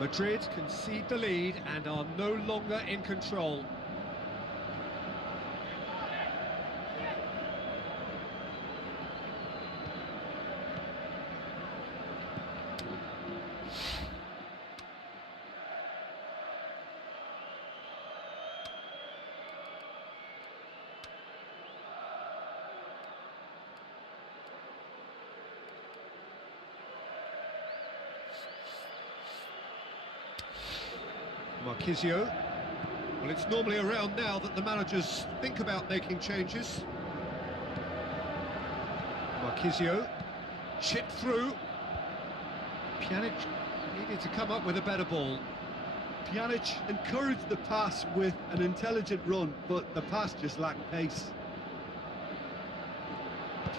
Madrid concede the lead and are no longer in control. Marquisio. Well, it's normally around now that the managers think about making changes. Marquisio, chipped through. Pjanic needed to come up with a better ball. Pjanic encouraged the pass with an intelligent run, but the pass just lacked pace.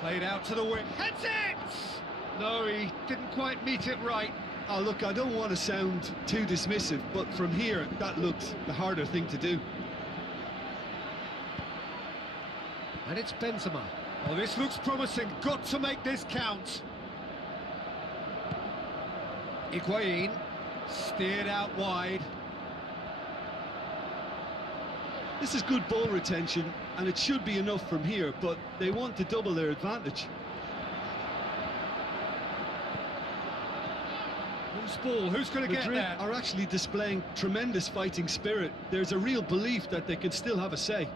Played out to the wing. Heads it! No, he didn't quite meet it right. Oh, look, I don't want to sound too dismissive, but from here, that looked the harder thing to do. And it's Benzema. Oh, this looks promising. Got to make this count. Higuain steered out wide. This is good ball retention, and it should be enough from here, but they want to double their advantage. Whose ball? Who's going to get Madrid there? are actually displaying tremendous fighting spirit. There's a real belief that they can still have a say.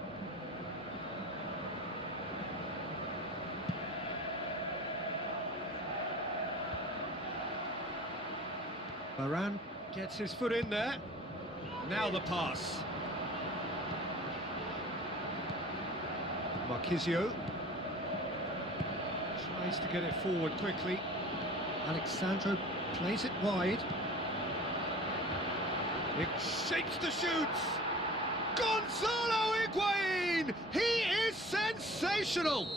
Varane gets his foot in there. Now the pass. Marquisio tries to get it forward quickly. Alexandro plays it wide. It shapes to shoot. Gonzalo Higuain! He is sensational!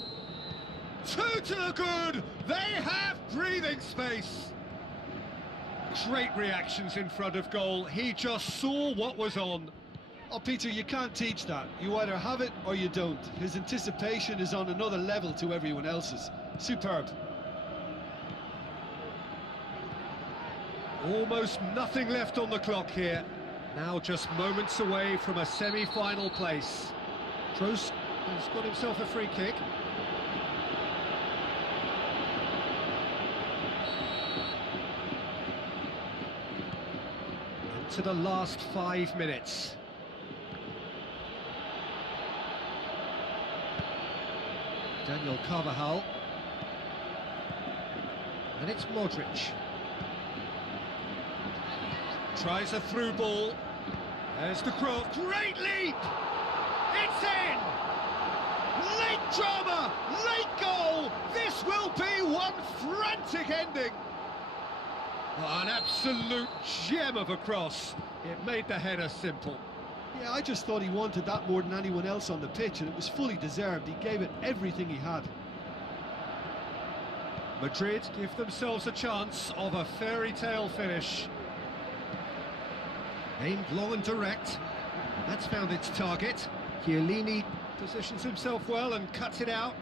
2 to the good. They have breathing space. Great reactions in front of goal. He just saw what was on. Oh, Peter, you can't teach that. You either have it or you don't. His anticipation is on another level to everyone else's. Superb. Almost nothing left on the clock here. Now just moments away from a semi-final place. Kroos has got himself a free kick. To the last 5 minutes. Daniel Carvajal. And it's Modric. Tries a through ball. There's the cross. Great leap! It's in! Late drama! Late goal! This will be one frantic ending! Oh, an absolute gem of a cross. It made the header simple. Yeah, I just thought he wanted that more than anyone else on the pitch, and it was fully deserved. He gave it everything he had. Madrid give themselves a chance of a fairy tale finish. Aimed long and direct. That's found its target. Chiellini positions himself well and cuts it out.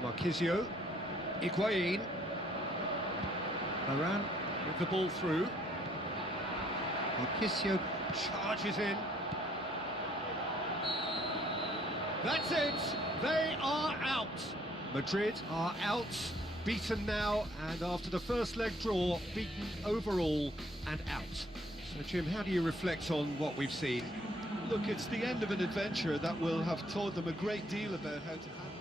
Marquisio. Higuain. Varane with the ball through. Marquisio charges in. That's it! They are out! Madrid are out, beaten now, and after the first leg draw, beaten overall and out. So, Jim, how do you reflect on what we've seen? Look, it's the end of an adventure that will have taught them a great deal about how to handle